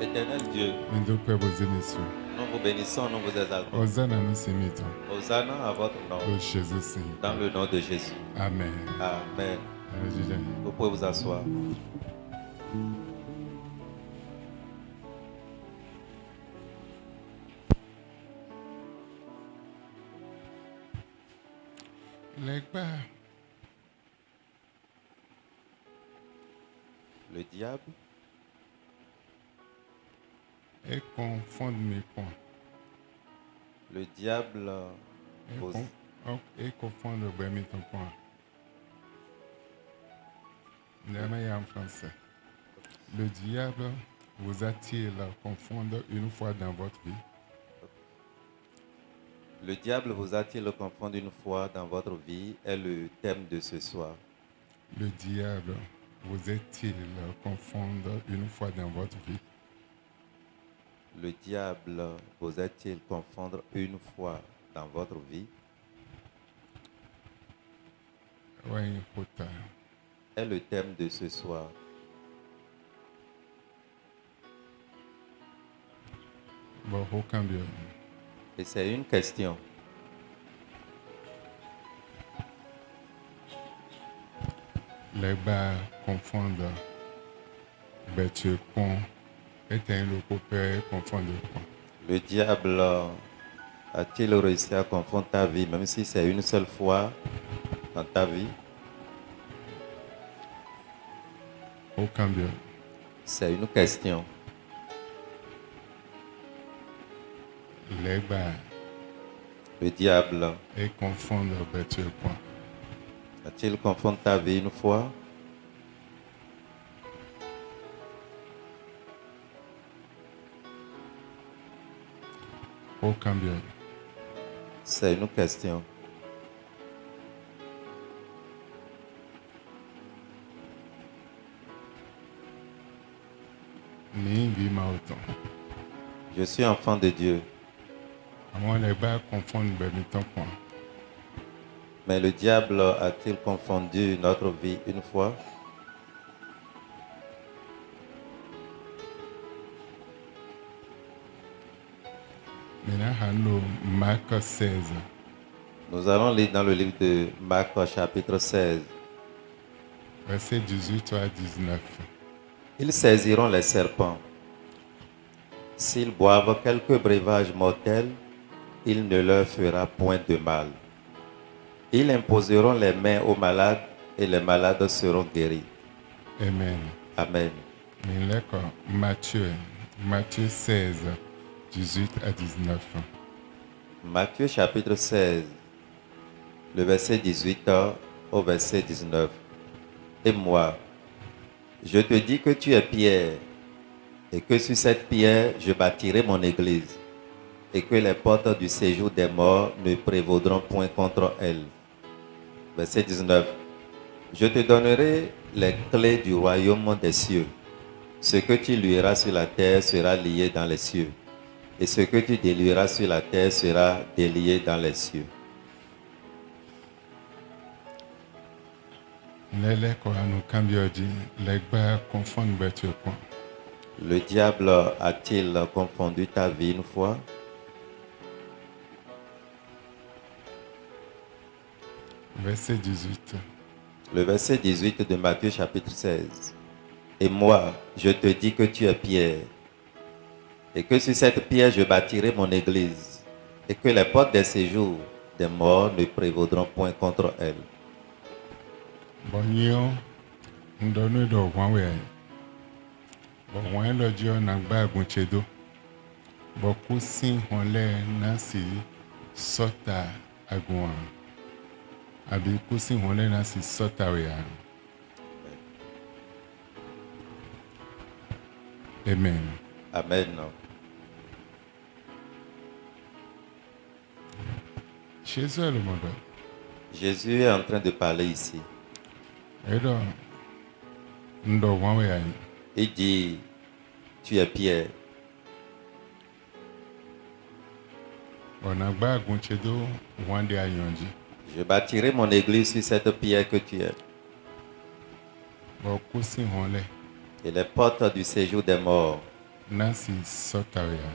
Éternel Dieu, nous vous bénissons, nous vous exaltons. Hosanna à votre nom. Dans le nom de Jésus. Amen. Amen. Vous pouvez vous asseoir. Le diable et confondre mes points. Le diable et confondre mes points. En français. Le diable vous attire à confondre une fois dans votre vie. Le diable vous attire le confondre une fois dans votre vie est le thème de ce soir. Le diable vous attire à confondre une fois dans votre vie. Le diable vous a-t-il confondre une fois dans votre vie? Est le thème de ce soir. Et c'est une question. Les bas confondent bêteux pont et le copain confondre pont. Le diable a-t-il réussi à confondre ta vie, même si c'est une seule fois dans ta vie? C'est une question. Les bas le diable et confondre bêteux pont. A-t-il confondu ta vie une fois? C'est une question. Je suis enfant de Dieu. Mais le diable a-t-il confondu notre vie une fois? Marc 16. Nous allons lire dans le livre de Marc chapitre 16. Verset 18 à 19. Ils saisiront les serpents. S'ils boivent quelques breuvages mortels, il ne leur fera point de mal. Ils imposeront les mains aux malades et les malades seront guéris. Amen. Amen. Matthieu 16, 18 à 19. Matthieu chapitre 16, le verset 18 au verset 19. Et moi, je te dis que tu es Pierre, et que sur cette pierre je bâtirai mon église, et que les portes du séjour des morts ne prévaudront point contre elle. Verset 19. Je te donnerai les clés du royaume des cieux. Ce que tu lieras sur la terre sera lié dans les cieux, et ce que tu délieras sur la terre sera délié dans les cieux. Le diable a-t-il confondu ta vie une fois? Verset 18. Le verset 18 de Matthieu chapitre 16. Et moi, je te dis que tu es Pierre, et que sur cette pierre je bâtirai mon église, et que les portes des séjours des morts ne prévaudront point contre elle. Amen. Amen. Jésus est en train de parler ici. Il dit, tu es Pierre. Je bâtirai mon église sur cette pierre que tu es. Et les portes du séjour des morts nasi sɔtawe ya.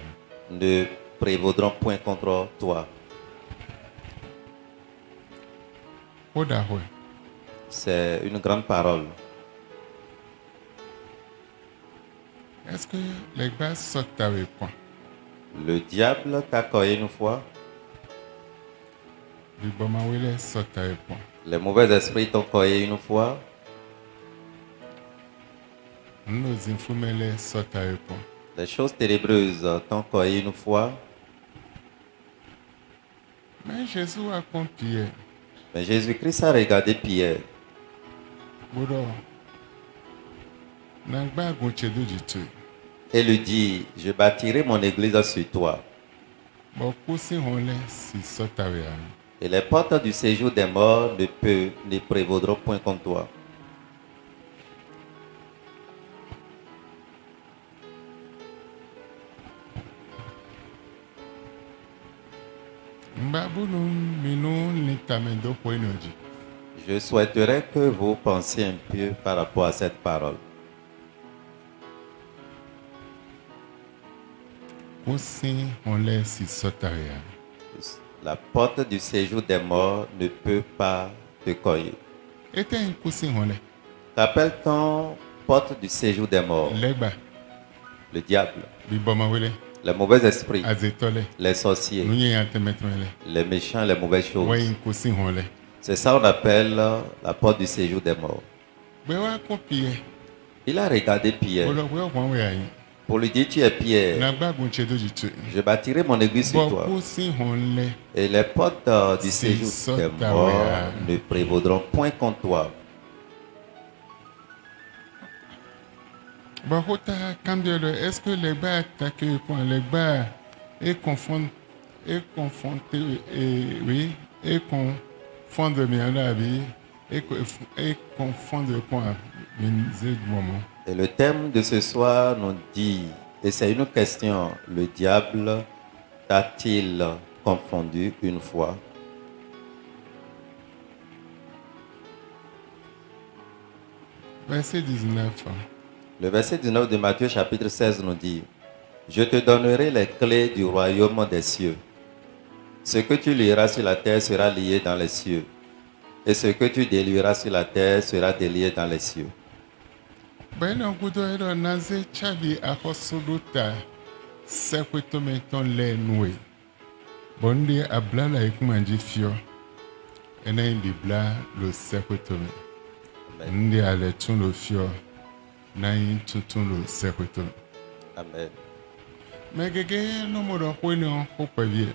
ne prévaudront point contre toi. Woda hoe. C'est une grande parole. Est-ce que les gars sɔtawe point? Le diable t'a coyé une fois. Bibomawele sɔtawe point. Les mauvais esprits t'ont coyé une fois. Nous infumele sɔtawe point. Les choses ténébreuses t'ont coyé une fois. Mais Jésus a compris. Mais Jésus-Christ a regardé Pierre. Bodo. Nagba gunchedo jitu. Et lui dit, je bâtirai mon église sur toi. Bon kusi honle si sɔtawe ya. Et les portes du séjour des morts ne prévaudront point contre toi. Mbabunu minu nitamendo hoinoji. Je souhaiterais que vous pensiez un peu par rapport à cette parole. Kusi honle si sɔtawe ya. La porte du séjour des morts ne peut pas te coller. Ete kusi honle. Qu'appelle-t-on porte du séjour des morts? Legba. Le diable, Bibomawele. les mauvais esprits, Azetole. les sorciers, Nunye yantemetwele. les méchants, les mauvaises choses. Ouais kusi honle. C'est ça qu'on appelle la porte du séjour des morts. Bewa kopie. Il a regardé Pierre Bodo we wanwe ayi. pour lui dire, tu es Pierre, Nagba gunchedo jitu. je bâtirai mon église sur Bon toi. kusi honle. Et les portes du C'est séjour ça, des ta morts ouais. ne prévaudront point contre toi. Bahota cambiolo. Est-ce que les bas attaquent point les bas et confondent oui et confondent mianabi et confondent point minze moment. Et le thème de ce soir nous dit, et c'est une question, le diable t'a-t-il confondu une fois? Verset 19. Le verset 19 de Matthieu chapitre 16 nous dit, je te donnerai les clés du royaume des cieux. Ce que tu lieras sur la terre sera lié dans les cieux. Et ce que tu délieras sur la terre sera délié dans les cieux. Beno gudo ero naze chavi ahosuluta sekwetometon le nue. Bonde ablala ikumanji fio. Ena bibla lo sekwetome. Amen. Ndi ale tun lo fio. Na yin tuntun lo sekwetome. Amen. Mais gege no modo hwene ho pavie.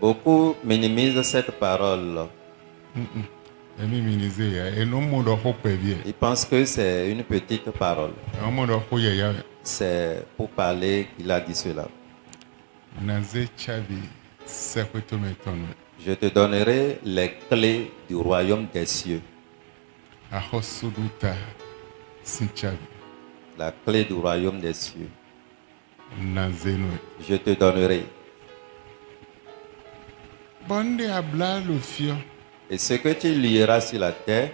Beaucoup minimisent cette parole. Emi minize ya e no modo ho pavie. Ils pensent que c'est une petite parole. No modo ho ya C'est pour parler qu'il a dit cela. naze chavi sekwetometon. Je te donnerai les clés du royaume des cieux. Ahosuluta sinchavi La clé du royaume des cieux. nazenwe. Je te donnerai. Bonde abla lo fio. Et ce que tu lieras sur la terre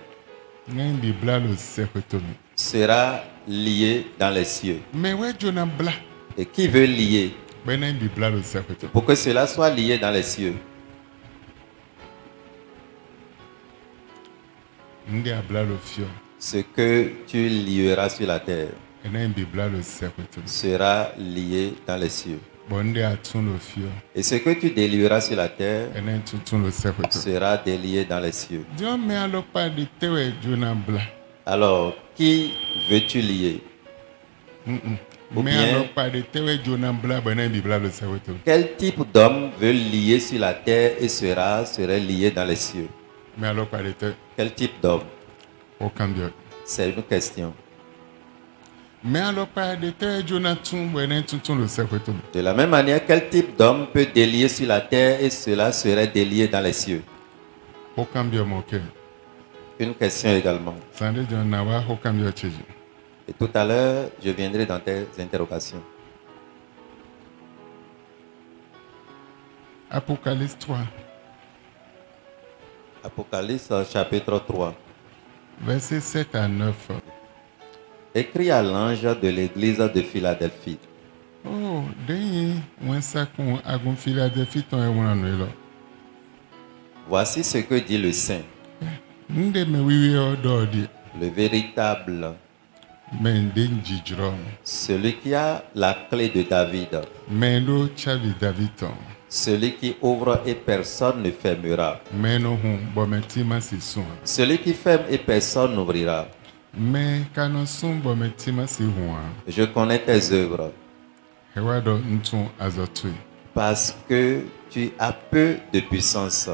Ngen bibla lo sekwetome. sera lié dans les cieux. Mais ouais jona bla. Et qui veut lier? Benen bibla lo sekwetome. Pour que cela soit lié dans les cieux. Nge abla lo fio. Ce que tu lieras sur la terre Enen bibla lo sekwetome. sera lié dans les cieux. Bonde atun lo fio. Et ce que tu délieras sur la terre Enen tuntun lo sekwetome. sera délié dans les cieux. Dion me alo pa de tewe jona bla. Alors, qui veux-tu lier? Ou Me bien- alo pa de tewe jona bla benen bibla lo sekwetome. Quel type d'homme veut lier sur la terre et serait lié dans les cieux? Me alo pa de te Quel type d'homme? o cambio. C'est une question. Me alo pa de tewe jona tun benen tuntun lo sekwetome. De la même manière, quel type d'homme peut délier sur la terre et cela serait délié dans les cieux? O cambio mo ke. Une question également. Sande jona wa o cambio cheji. Et tout à l'heure, je viendrai dans tes interrogations. Apocalypse 3, Apocalypse chapitre 3, versets 7 à 9. Écrit à l'ange de l'église de Philadelphie. Oh, den wensa kun agun Philadelphie ton e wona no lo. Voici ce que dit le Saint, Nde me wiwi o do di. le véritable, Men den jijro. celui qui a la clé de David, Men do chavi Davidon. celui qui ouvre et personne ne fermera, Men no hun bo metima si sun. celui qui ferme et personne n'ouvrira. Men kanon sun bo metima si hun. Je connais tes œuvres, Hewa do ntun azotui. parce que tu as peu de puissance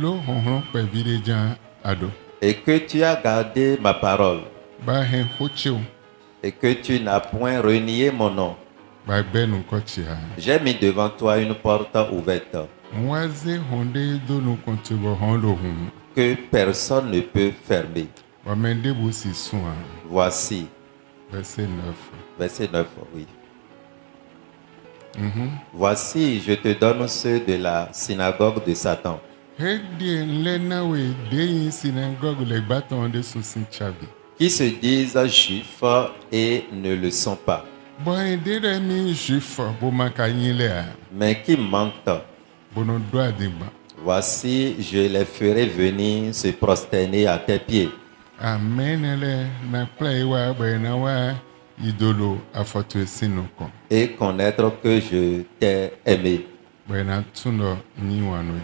Lo honhon pe vide jan ado. et que tu as gardé ma parole Ba hen hocheu. et que tu n'as point renié mon nom. Ba benu kochia. J'ai mis devant toi une porte ouverte Mwaze honde do no kontibo hondo hun. que personne ne peut fermer. Ba men debu si sun. Voici, Verset 9. verset 9, oui. Voici, je te donne ceux de la synagogue de Satan, Hedi lena we deyin synagogue le baton de susin chavi. qui se disent juifs et ne le sont pas, Bon dere mi juif bo makayin le a. mais qui mentent. Bono do adimba. Voici, je les ferai venir se prosterner à tes pieds Amen le na play wa be na wa idolo afoto esinu ko. et connaître que je t'ai aimé. Be na tuno ni wanu.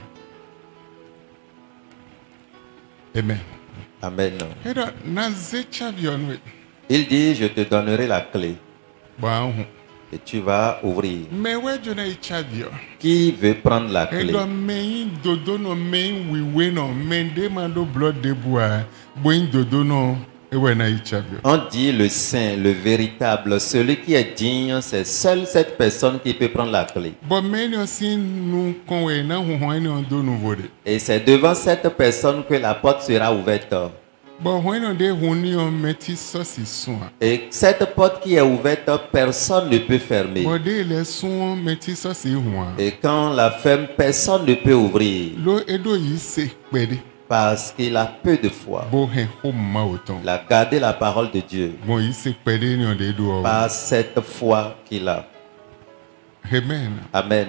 Amen. Amen. Heda na ze chavi onwe. Il dit, je te donnerai la clé Ba hu. et tu vas ouvrir. Me we jona I chavi. Qui veut prendre la clé? Edo meyin dodo no meyin wiwe no mende mando blood de bois. Boyin dodo no ewe na I chavi. On dit le saint, le véritable, celui qui est digne, c'est seule cette personne qui peut prendre la clé. But many of sin nu konwe na huhwani on do nu vode. Et c'est devant cette personne que la porte sera ouverte. But when on de huni on meti sosi soa. Et cette porte qui est ouverte, personne ne peut fermer. But de le soa meti sosi huwa. Et quand la ferme, personne ne peut ouvrir Lo edo yi se pede. parce qu'il a peu de foi. Bo hen home ma oton. Il a gardé la parole de Dieu Bon yi se pede ni on de do. par cette foi qu'il a. Amen. Amen.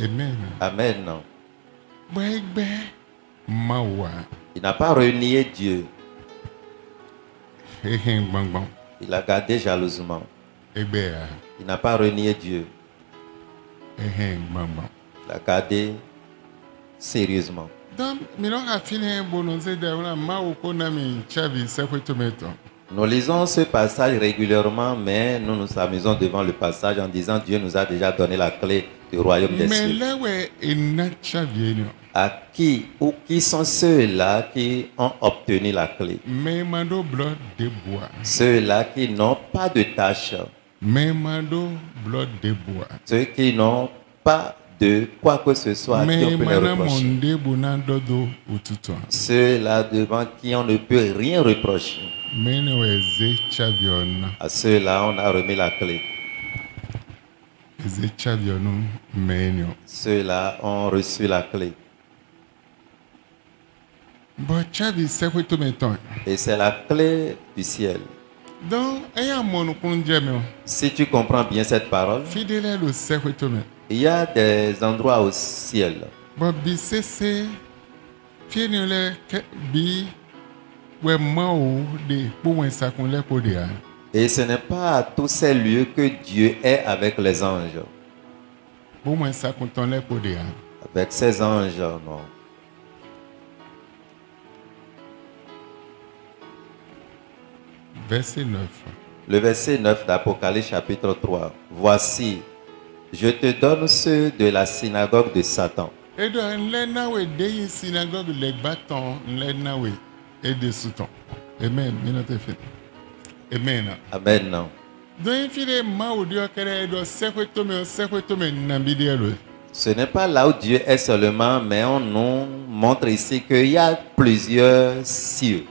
Amen. Amen. Bo egbe ma wa. Il n'a pas renié Dieu. He hen gbangban. Il a gardé jalousement. Egbe a. Il n'a pas renié Dieu. He hen gbangban. Il a gardé sérieusement. Donc, mi no ha fili bononze de una ma ko na mi chavi sekwe tomato. Nous lisons ce passage régulièrement, mais nous nous amusons devant le passage en disant Dieu nous a déjà donné la clé du royaume des Mais cieux. là ouais ina chavi ni. À qui ou qui sont ceux-là qui ont obtenu la clé? Mais mando blood de bois. Ceux-là qui n'ont pas de tâche, Mais mando blood de bois. ceux qui n'ont pas de quoi que ce soit à qui Mais on peut les mana reprocher. monde bonando do ututo. Ceux-là devant qui on ne peut rien reprocher. Mais ne we ze chavi on. À ceux-là, on a remis la clé. Ze chavi on menyo. Ceux-là ont reçu la clé. Bo chavi sekwe tomato. Et c'est la clé du ciel. Donc, eya monu kun jeme. Si tu comprends bien cette parole, Fidèle le sekwe tomato. il y a des endroits au ciel. Bo bi sese fienile ke bi we mao de pou wen sakon le ko de a. Et ce n'est pas à tous ces lieux que Dieu est avec les anges. Pou wen sakon ton le ko de a. Avec ses anges, non. Verset 9. Le verset 9 d'Apocalypse chapitre 3. Voici, je te donne ceux de la synagogue de Satan, Et donc, l'ena we de synagogue le bâton, l'ena we et de souton. Amen. Minote fait. Amen. Amen. Donc, il est ma ou Dieu kere do sekwe tome nambidi elo. Ce n'est pas là où Dieu est seulement, mais on nous montre ici qu'il y a plusieurs cieux.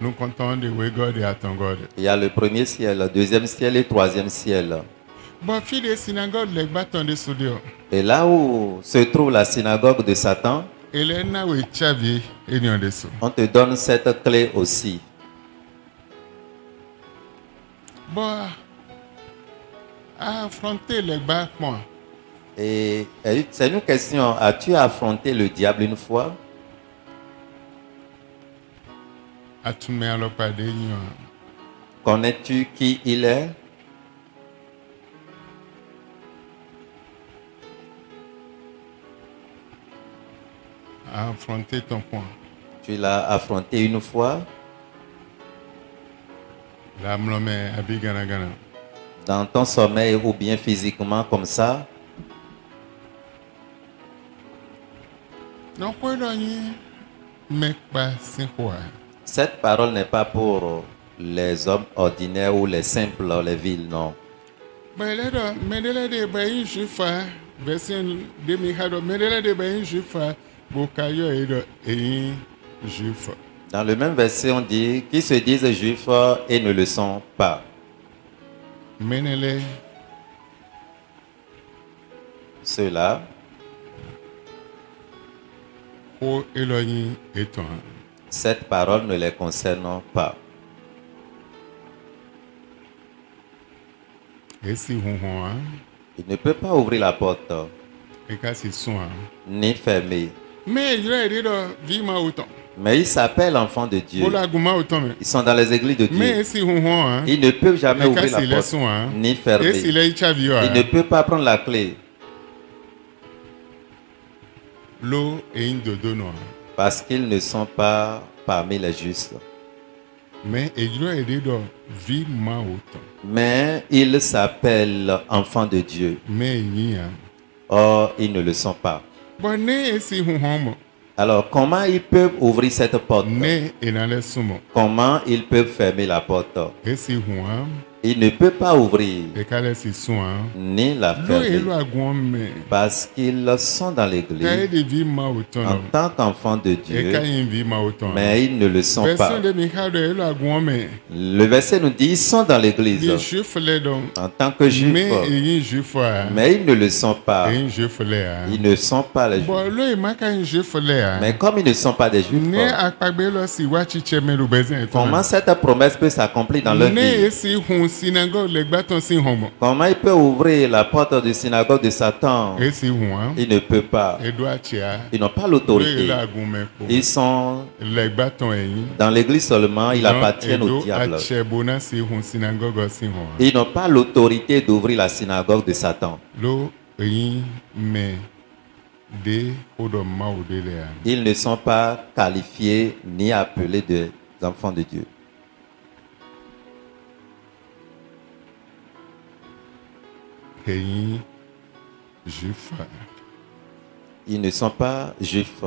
Nous comptons de we God et attend God. Il y a le premier ciel, le deuxième ciel et le troisième ciel. Bon, fille de synagogue le bâton de soudio. Et là où se trouve la synagogue de Satan, Et l'ena we chavi et nyon de sou. on te donne cette clé aussi. Bon, affronter les bas points. Et c'est une question. As-tu affronté le diable une fois? À tout le monde, pas de Connais-tu qui il est? affronter ton point. Tu l'as affronté une fois La mlome abigana gana. dans ton sommeil ou bien physiquement comme ça? Non, quoi d'onni, mais pas c'est quoi. Cette parole n'est pas pour les hommes ordinaires ou les simples, les villes, non. Mais là, de bain jufa, version 2000, mais là de bain jufa, bokayo et jufa. Dans le même verset, on dit qu'ils se disent juifs et ne le sont pas. Menele, Ceux-là, o Elohim et toi. cette parole ne les concerne pas. Et si on Il ne peut pas ouvrir la porte, et qu'à si soin. ni fermer. Mais il a dit de vivre autant. Mais ils s'appellent enfants de Dieu. Pour la gouma autant. Ils sont dans les églises de Dieu. Mais si on Ils ne peuvent jamais et ouvrir qu'à si la les porte, soins. ni Et fermer. si les chavio, Il ne peut pas prendre la clé l'eau et une dodo noir. parce qu'ils ne sont pas parmi les justes. Mais il a dit de vivre autant. Mais ils s'appellent enfants de Dieu. Mais il y a. Or, ils ne le sont pas. Bon, ne si on Alors, comment ils peuvent ouvrir cette porte? ne et dans les sumo. Comment ils peuvent fermer la porte? Et si on Ils ne peuvent pas ouvrir et qu'à les si soin. ni la L'eau et fermer l'eau à gomme. parce qu'ils sont dans Quand il l'église dit vivre en autant. tant qu'enfants de Et Dieu, quand il vit autant. mais ils ne le sont Version pas. de Michal et l'eau à gomme. Le verset nous dit ils sont dans Les l'église juifs les donc. en tant que juifs, Mais il y juif mais ils ne le sont pas. et un juif les. Ils ne sont pas les Bon, juifs. l'eau il manque un juif les. Mais comme ils ne sont pas des juifs, Ne akpabelo si wachiche melu bezin. comment cette promesse peut s'accomplir dans leur Ne vie? esi hun synagogue le gbaton si homo. Comment il peut ouvrir la porte du synagogue de Satan? Esi hun. Il ne peut pas. Edo achia. Ils n'ont pas Le l'autorité. la gumeko. Ils sont Le gbaton eyi. dans l'église seulement, ils appartiennent au Edo diable. ache bona si hun synagogue si hun. Ils n'ont pas l'autorité d'ouvrir la synagogue de Satan. Lo eyi me de odo ma ode le. Ils ne sont pas qualifiés ni appelés des enfants de Dieu. Eyi jufa. Ils ne sont pas juifs.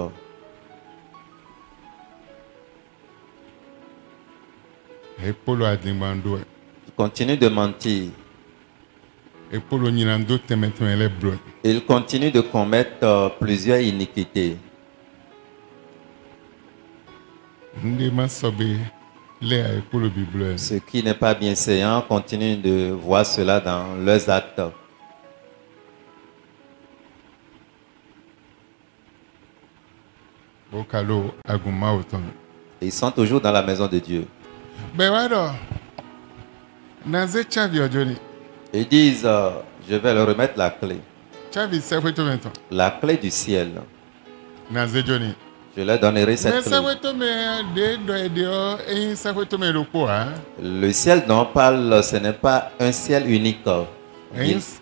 Epolo adimbando. Ils continuent de mentir. Epolo nyinando temeteme le bro. Ils continuent de commettre plusieurs iniquités. Ndi masobe le a epolo bible. Ce qui n'est pas bienséant continue de voir cela dans leurs actes. Bokalo aguma autant. Ils sont toujours dans la maison de Dieu. Bewado. Naze chavi ojoni. Ils disent, je vais leur remettre la clé. Chavi sekweto mento. La clé du ciel. Naze joni. Je leur donnerai Mais cette clé. sekweto me de do edeo e sekweto me lopo ha. Le ciel dont on parle, ce n'est pas un ciel unique.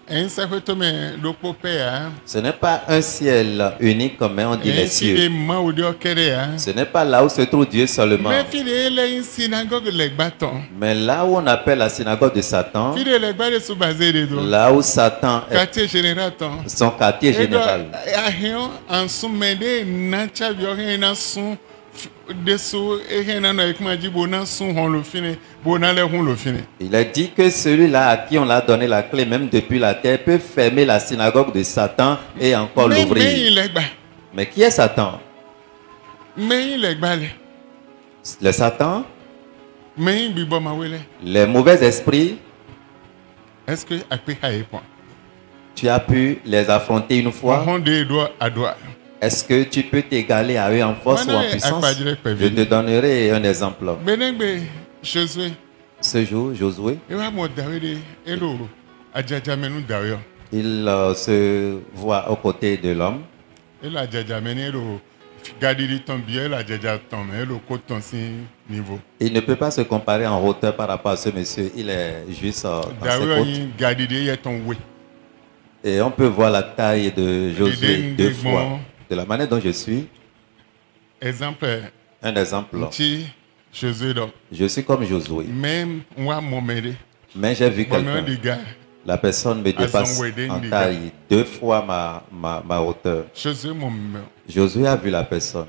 En sekweto me lopo pe ha. Ce n'est pas un ciel unique, mais on dit les Si de cieux. ma ode okere ha. Ce n'est pas là où se trouve Dieu seulement. Mais fide le synagogue le gbaton. Mais là où on appelle la synagogue de Satan, Fide le gbade sou bazé de do. là où Satan est Quartier général ton. son quartier Edo général. ahion ansu mede na chavi ohe na sun deso ehe na no ekumaji bo na sun hon lo fine bo na le hun lo fine. Il a dit que celui-là à qui on l'a donné la clé, même depuis la terre, peut fermer la synagogue de Satan et encore Mais l'ouvrir. il est gba. Mais qui est Satan? Mais il est gba le. Le Satan, Mais il bibo ma wele. les mauvais esprits, Est-ce que akpe ha e point? tu as pu les affronter une fois. Hon de do adwa. Est-ce que tu peux t'égaler à eux en force ou en puissance? Je te donnerai un exemple. Benegbe Josué. Ce jour, Josué, e wa mo dawe de elo ajajamenu dawe il se voit aux côtés de l'homme. elo ajajamenu elo gadiri ton bi elo ajaja ton me elo ko ton si niveau Il ne peut pas se comparer en hauteur par rapport à ce monsieur. Il est juste dans ses dawe côtes. yin gadiri ye ton we Et on peut voir la taille de Josué Didn't deux dig fois. more. De la manière dont je suis, exemple un exemple. nti Jésus do Je suis comme Josué. même moi momede Mais j'ai vu moment quelqu'un. de gars La personne me dépasse en taille deux fois ma hauteur. Jésus mon Josué a vu la personne.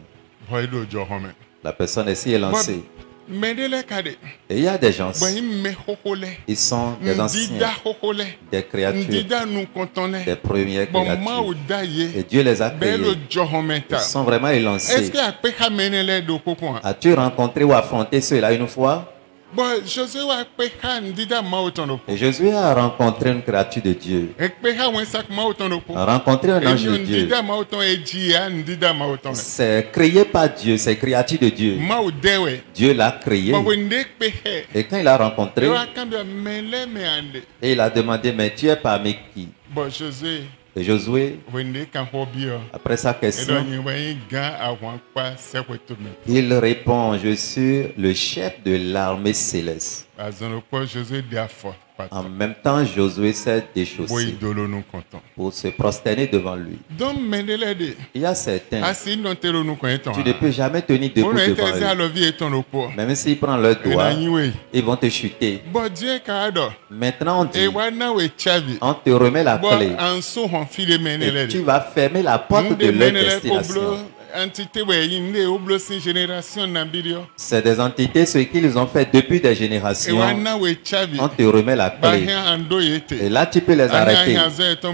boy do jo home La personne est si élancée. medele kade Et il y a des gens, boy me hohole ils sont des ndida anciens, hohole des créatures, ndida nu kontone des premières bon ma créatures. o daye Et Dieu les a belo créés. jo home ta Ils sont vraiment est-ce élancés. que akpe ha menele do popo As-tu rencontré ou affronté ceux-là une fois? bon Jésus wa akpe ha ndida ma o ton do Et Josué a rencontré une créature de Dieu. akpe ha wen sak ma o ton do po A rencontré un ange de Dieu. ndida ma o ton eji ya ndida ma o ton C'est créé par Dieu, c'est créature de Dieu. ma o dewe Dieu l'a créé. bon we ndekpe he Et quand il l'a rencontré, e wa kambia mele me ande et il a demandé, mais tu es parmi qui? bon Jésus Et Josué, wende kan hobby après sa edo question, yin wen gan awon pa sekweto me il répond, je suis le chef de l'armée céleste. azon po Jésus dia fo En pat même temps, Josué s'est boy déchaussé dolo nu konton pour se prosterner devant lui. donc mendele de Il y a certains, asi non telo nu kon eton tu ne peux jamais tenir debout on était devant à eux. la vie eton lo po Même s'ils prennent leurs e doigts, na yin we ils vont te chuter. bon Dieu ka do Maintenant, on e dit, wa na we chavi on te remet la bon clé en so hon file menele et tu de vas fermer la porte de de leur menele ko blo destination. entité we yin ne oblo sin génération na bidio C'est des entités, ce qu'ils ont fait depuis des e générations. wa na we chavi On te remet la ba clé. hin ando yete Et là, tu peux les arrêter.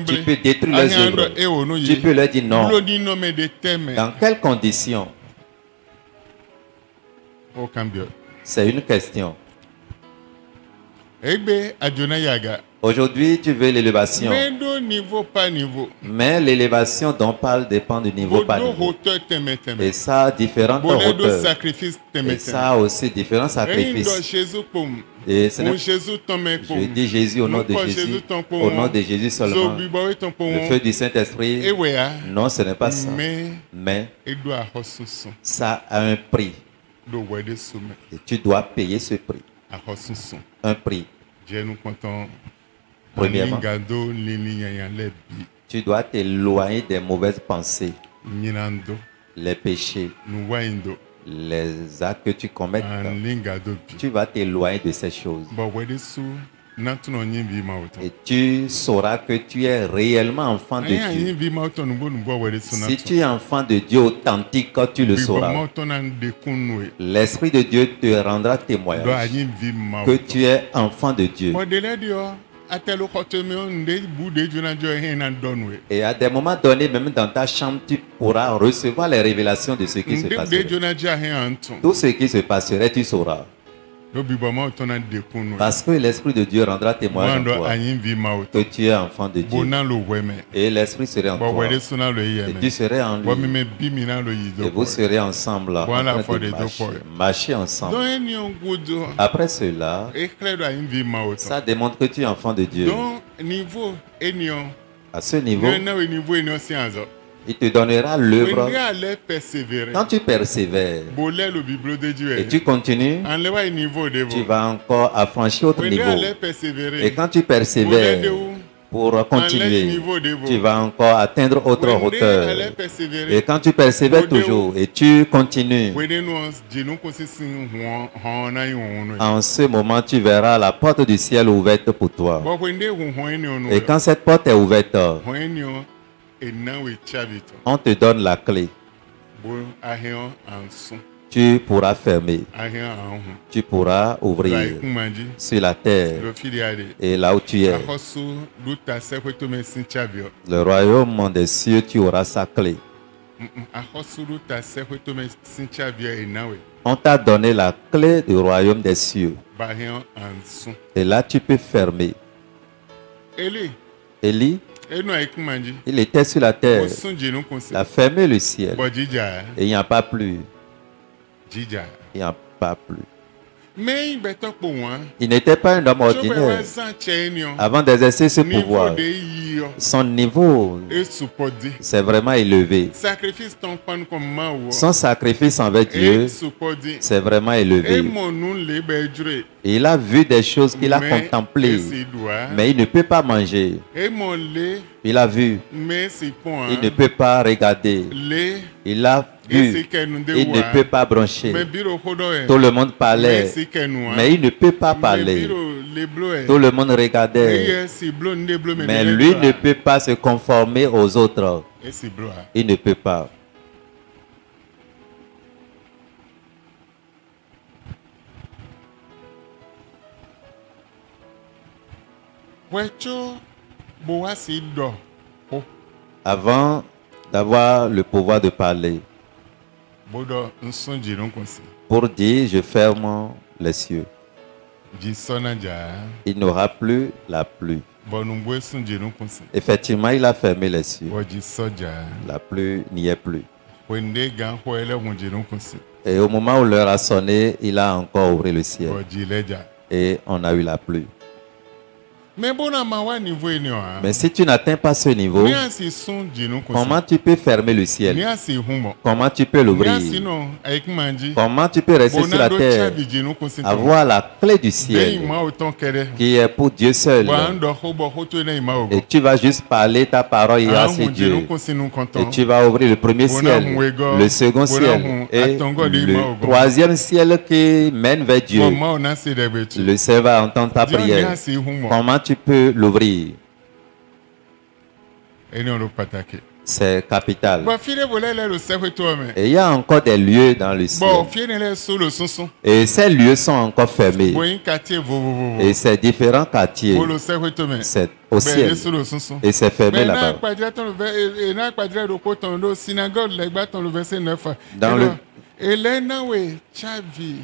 Tu peux détruire leurs œuvres. Tu peux leur dire non. Dans quelles conditions? C'est une question. Aujourd'hui, tu veux l'élévation. Niveau par niveau. Mais l'élévation dont on parle dépend du niveau par niveau. Et ça a différentes hauteurs. Et ça a aussi différents sacrifices. Et ce n'est- je dis Jésus au nom de Jésus. Au nom de Jésus seulement. Le feu du Saint-Esprit. Non, ce n'est pas ça. Mais ça a un prix. Et tu dois payer ce prix. Un prix. Premièrement, tu dois t'éloigner des mauvaises pensées, les péchés, les actes que tu commets. Tu vas t'éloigner de ces choses. Et tu sauras que tu es réellement enfant de Dieu. Si tu es enfant de Dieu authentique, quand tu le sauras, l'Esprit de Dieu te rendra témoignage que tu es enfant de Dieu. Et à des moments donnés, même dans ta chambre, tu pourras recevoir les révélations de ce qui se passerait. Tout ce qui se passerait, tu sauras. Parce que l'Esprit de Dieu rendra témoignage en toi que tu es enfant de Dieu. Et l'Esprit serait en toi. Et tu serais en lui. Et vous serez ensemble là, en train de marcher ensemble. Après cela, ça démontre que tu es enfant de Dieu. À ce niveau, il te donnera l'œuvre. Quand tu persévères et tu continues, tu vas encore affranchir autre niveau. Et quand tu persévères pour continuer, tu vas encore atteindre autre hauteur. Et quand tu persévères toujours et tu continues, en ce moment, tu verras la porte du ciel ouverte pour toi. Et quand cette porte est ouverte, on te donne la clé. Tu pourras fermer. Tu pourras ouvrir sur la terre. Et là où tu es, le royaume des cieux, tu auras sa clé. On t'a donné la clé du royaume des cieux. Et là, tu peux fermer. Élie, il était sur la terre. Il a fermé le ciel. Et il n'y a pas plu. Il n'y a pas plu. Mais il beto po wan. Il n'était pas un homme Jobe ordinaire. wa zan chenyo. Avant d'exercer ce Niveau pouvoir, de yo. son niveau Et supporté. s'est vraiment élevé. Sacrifice ton pan comme ma wo. Son sacrifice envers Dieu Et supporté. s'est vraiment Et élevé. mon nom le bedre. Et il a vu des choses qu'il a Mais contemplées, c'est doigt. mais il ne peut pas manger. Et mon le. Il a vu, Mais c'est point. il ne peut pas regarder. Le. Il a Et c'est vu, que nous il ne peut pas broncher. Mais biro hodo Tout le monde Mais parlait, c'est que nous. mais il ne peut pas Mais parler. biro le bleu. Tout le monde regardait, Et c'est bleu ne bleu mais lui ne peut pas se conformer aux autres. Et c'est bleu. Il ne peut pas. Wecho boasi do. Oh. Avant d'avoir le pouvoir de parler, Bodo nsonji non konsi. pour dire je ferme les cieux, Ji sona ja. il n'aura plus la pluie. Bonumbo sonji non konsi. Effectivement, il a fermé les cieux. Bo ji soja. La pluie n'y est plus. Wende gan ho ele wonji non konsi. Et au moment où l'heure a sonné, il a encore ouvert le ciel. Bo ji leja. Et on a eu la pluie. Mais bona ma wa niveau eni o. Mais si tu n'atteins pas ce niveau, Ni asi sonji non konsi. comment tu peux fermer le Ni ciel? asi humo. Comment tu peux Ni l'ouvrir? asi no ayik manji. Comment tu peux rester sur la Bonado terre, chavi ji non konsi. avoir la clé du Dey ciel ma autant kere. qui est pour Dieu seul? Bando ho to na ima ogo. Et tu vas juste parler ta parole ira sur Wonji non Dieu. konsi non Et konton. tu vas ouvrir le premier ciel, le second ciel et le troisième ciel qui mène vers Dieu. Comment on a ces débuts? Le ciel va entendre ta prière. Comment tu peux l'ouvrir? Et nous patake. C'est capital. Bon, file volé le cerveau toi mais. Et il y a encore des lieux dans le Bon, ciel. file le sous le sonson. Et ces lieux sont encore fermés. Bon, un quartier vo. Et c'est différents quartiers. Pour le cerveau toi mais. C'est au ciel. Sous le sonson. Et c'est fermé Mais là-bas. na quadrat de coton do synagogue les bâtons le verset 9. Dans le- Et là na we chavi.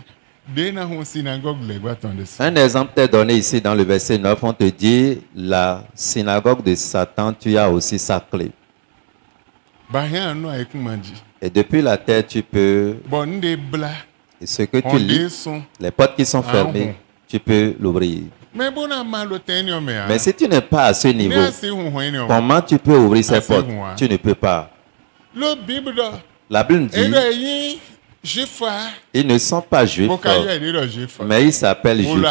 Dès na hon synagogue les bâtons de ça. Un exemple est donné ici dans le verset 9. On te dit, la synagogue de Satan, tu as aussi sa clé. Ba rien no avec manji. Et depuis la terre, tu peux, Bon, ndé bla. et ce que tu On lis, dé son. les portes qui sont fermées, tu peux l'ouvrir. Mais bon na malo tenio mais. Mais si tu n'es pas à ce niveau, Merci hon hon. comment tu peux ouvrir ces Assez portes? loin. Tu ne peux pas. Le Bible do. La Bible Et dit, le yin jifa. ils ne sont pas juifs, Bokayo est le jifa. mais ils s'appellent juifs.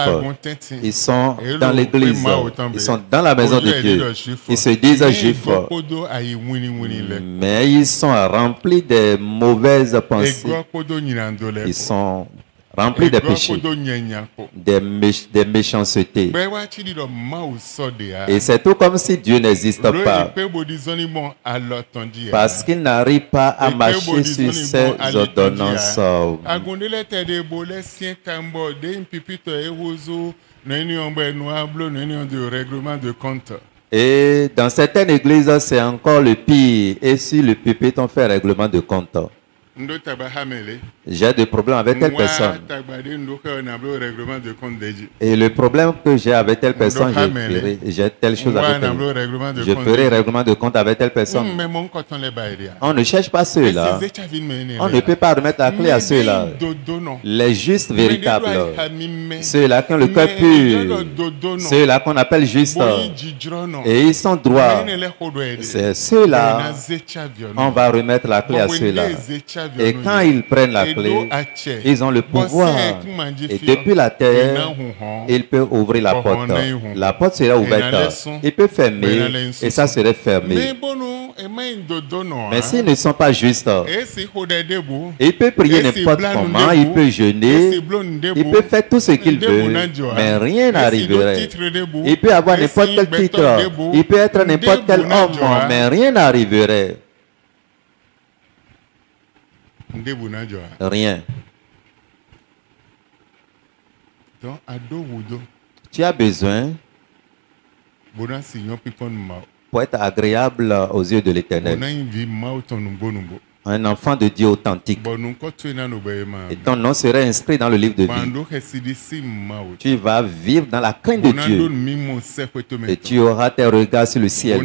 Ils sont dans l'église, ils sont dans la maison de Dieu. Ils se disent juifs, mais ils sont remplis de mauvaises pensées. Ils sont remplis de péchés, des méchancetés. Et c'est tout comme si Dieu n'existe pas, parce qu'il n'arrive pas à marcher sur ses ordonnances. Et dans certaines églises, c'est encore le pire. Et sur le pupitre, on fait règlement de compte. J'ai des problèmes avec telle personne. Et le problème que j'ai avec telle personne, j'ai telle chose avec elle. Je ferai règlement de compte avec telle personne. On ne cherche pas ceux-là. On ne peut pas remettre la clé à ceux-là. Les justes véritables. Ceux-là qui ont le cœur pur. Ceux-là qu'on appelle justes. Et ils sont droits. C'est ceux-là. On va remettre la clé à ceux-là. Et quand ils prennent la clé, ils ont le pouvoir. Et depuis la terre, ils peuvent ouvrir la porte. La porte sera ouverte. Ils peuvent fermer et ça serait fermé. Mais s'ils ne sont pas justes, ils peuvent prier n'importe comment, ils peuvent jeûner, ils peuvent faire tout ce qu'ils veulent, mais rien n'arriverait. Il peut avoir n'importe quel titre, il peut être n'importe quel homme, mais rien n'arriverait. Rien. Tu as besoin, pour être agréable aux yeux de l'Éternel, un enfant de Dieu authentique. Et ton nom sera inscrit dans le livre de vie. Tu vas vivre dans la crainte de Dieu. Et tu auras tes regards sur le ciel.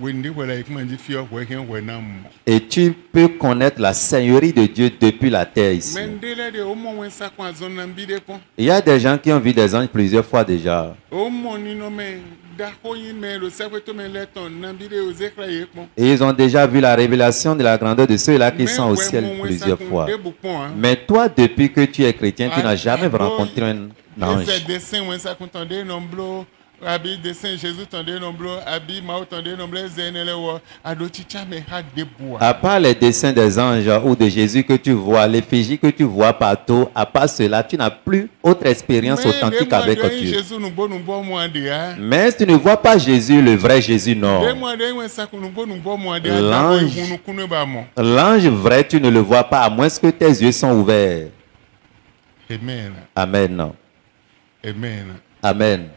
wende wala ikuma ji fio we hen we na mo. Et tu peux connaître la seigneurie de Dieu depuis la terre ici. Mendele de o mo wen sa kwa zon na mbide ko. Il y a des gens qui ont vu des anges plusieurs fois déjà. O mo ni no me da ko yin me lo sa to me leton na mbide o zekra ye ko. Et ils ont déjà vu la révélation de la grandeur de ceux-là qui sont au ciel plusieurs fois. Mais toi, depuis que tu es chrétien, tu n'as jamais rencontré un ange. Abi dessin Jésus tendait nomblo, abi Mao tendait nomblo, zenele wo, adochicha me had de bois. À part les dessins des anges ou de Jésus que tu vois, l'effigie que tu vois partout, à part cela, tu n'as plus autre expérience authentique avec Dieu. Mais si tu ne vois pas Jésus, le vrai Jésus, non. L'ange vrai, tu ne le vois pas, à moins que tes yeux sont ouverts. Amen. Amen. Amen. Amen.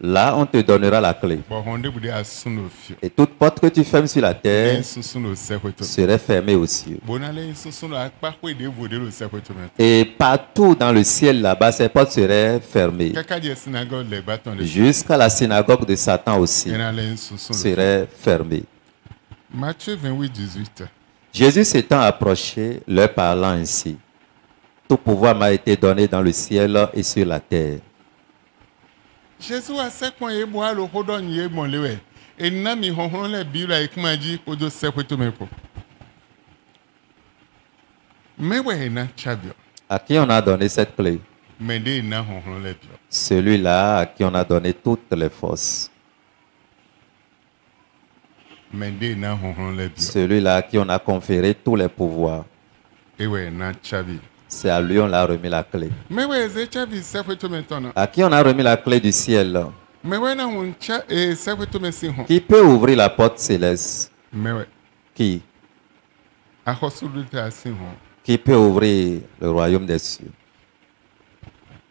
Là, on te donnera la clé. Et toute porte que tu fermes sur la terre serait fermée aux cieux. Et partout dans le ciel là-bas, ces portes seraient fermées. Jusqu'à la synagogue de Satan aussi serait fermée. Matthieu 28, 18. Jésus s'étant approché, leur parlant ainsi. Tout pouvoir m'a été donné dans le ciel et sur la terre. Jésus a fait quoi? Il a le rodon y est mon lewe. Et nami honhon le bira et kumaji odo sekweto meko. Mewe na chavio. À qui on a donné cette clé? Mende na honhon le bio. Celui-là à qui on a donné toutes les forces. Mende na honhon le bio. Celui-là à qui on a conféré tous les pouvoirs. Ewe na chavi. C'est à lui on a remis la clé. Mewe ze chavi sekweto metona. À qui on a remis la clé du ciel? Mewe na uncha sekweto mesihon. Qui peut ouvrir la porte céleste? Mewe. Qui? Ahosuluta asihon. Qui peut ouvrir le royaume des cieux?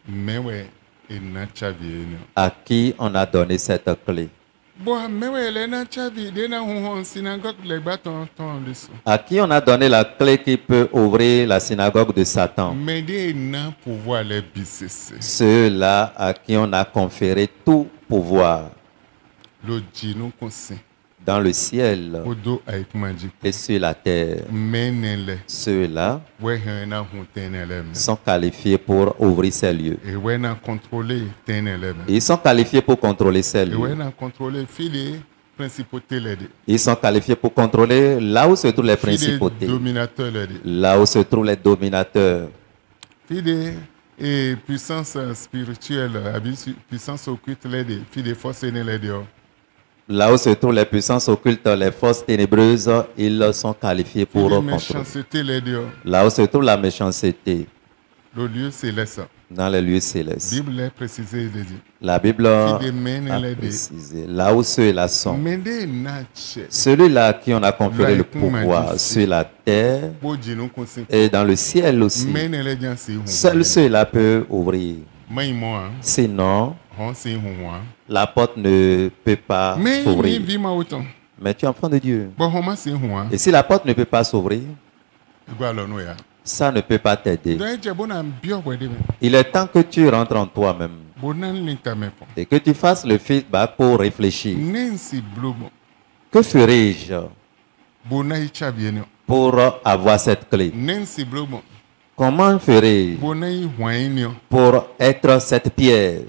Mewe na chavi eno. À qui on a donné cette clé? À qui on a donné la clé qui peut ouvrir la synagogue de Satan? Ceux-là à qui on a conféré tout pouvoir dans le ciel et sur la terre. Ceux-là sont qualifiés pour ouvrir ces lieux. Ils sont qualifiés pour contrôler ces lieux. Ils sont qualifiés pour contrôler là où se trouvent les principautés, là où se trouvent les dominateurs. Et puissance spirituelle, puissance occulte, les forces là où se trouvent les puissances occultes, les forces ténébreuses, ils sont qualifiés pour contrôler. Là où se trouve la méchanceté, le lieu céleste. Dans les lieux célestes. La Bible a précisé. Là où ceux-là sont. Celui-là à qui on a conféré le pouvoir sur la terre et dans le ciel aussi. Seul ceux-là peuvent ouvrir. Sinon, la porte ne peut pas s'ouvrir. Mais tu es enfant de Dieu. Et si la porte ne peut pas s'ouvrir, ça ne peut pas t'aider. Il est temps que tu rentres en toi-même et que tu fasses le feedback pour réfléchir. Que ferai-je pour avoir cette clé? Comment ferai-je pour être cette pierre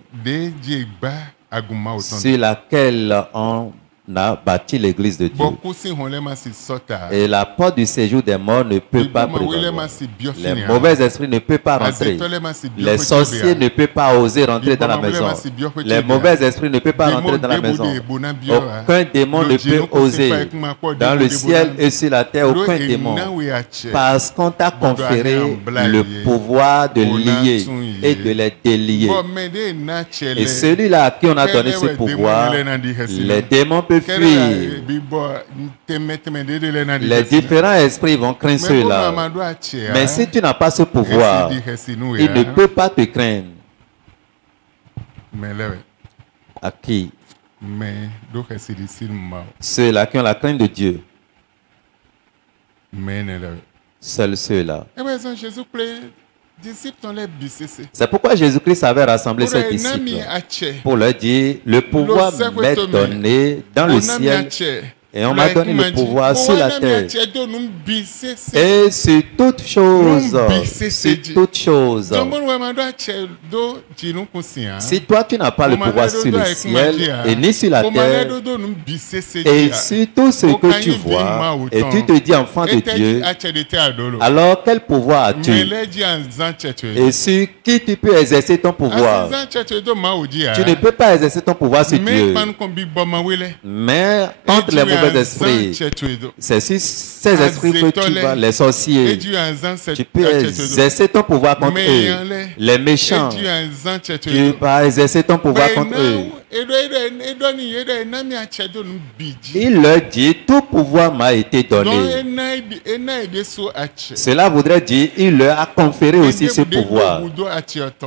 sur laquelle on a bâti l'église de Dieu? Et la porte du séjour des morts ne peut pas prévaloir. Les mauvais esprits ne peuvent pas rentrer. Les sorciers ne peuvent pas oser rentrer dans la maison. Les mauvais esprits ne peuvent pas rentrer dans la maison. Aucun démon ne peut oser. Dans le ciel et sur la terre, aucun démon. Parce qu'on t'a conféré le pouvoir de lier et de les délier. Et celui-là à qui on a donné ce pouvoir, les démons peuvent fuir. Les différents esprits vont craindre ceux-là. Mais si tu n'as pas ce pouvoir, il ne peut pas te craindre. À qui? Ceux-là qui ont la crainte de Dieu. Seuls ceux-là. disciples ton les BCC. C'est pourquoi Jésus-Christ avait rassemblé ses Pour disciples nami ache. pour leur dire, le pouvoir m'est donné dans le ciel et on m'a donné le pouvoir sur la terre. Et sur toutes choses, si toi tu n'as pas le pouvoir sur le ciel et ni sur la terre, et sur tout ce que tu vois, et tu te dis enfant de Dieu, alors quel pouvoir as-tu? Et sur qui tu peux exercer ton pouvoir? Tu ne peux pas exercer ton pouvoir sur Dieu. Mais entre les mauvais esprits, c'est sur ces esprits que tu vas, les sorciers, tu peux exercer ton pouvoir contre eux. Les méchants, tu vas exercer ton pouvoir contre eux. Il leur dit, tout pouvoir m'a été donné. Cela voudrait dire, il leur a conféré aussi ce pouvoir.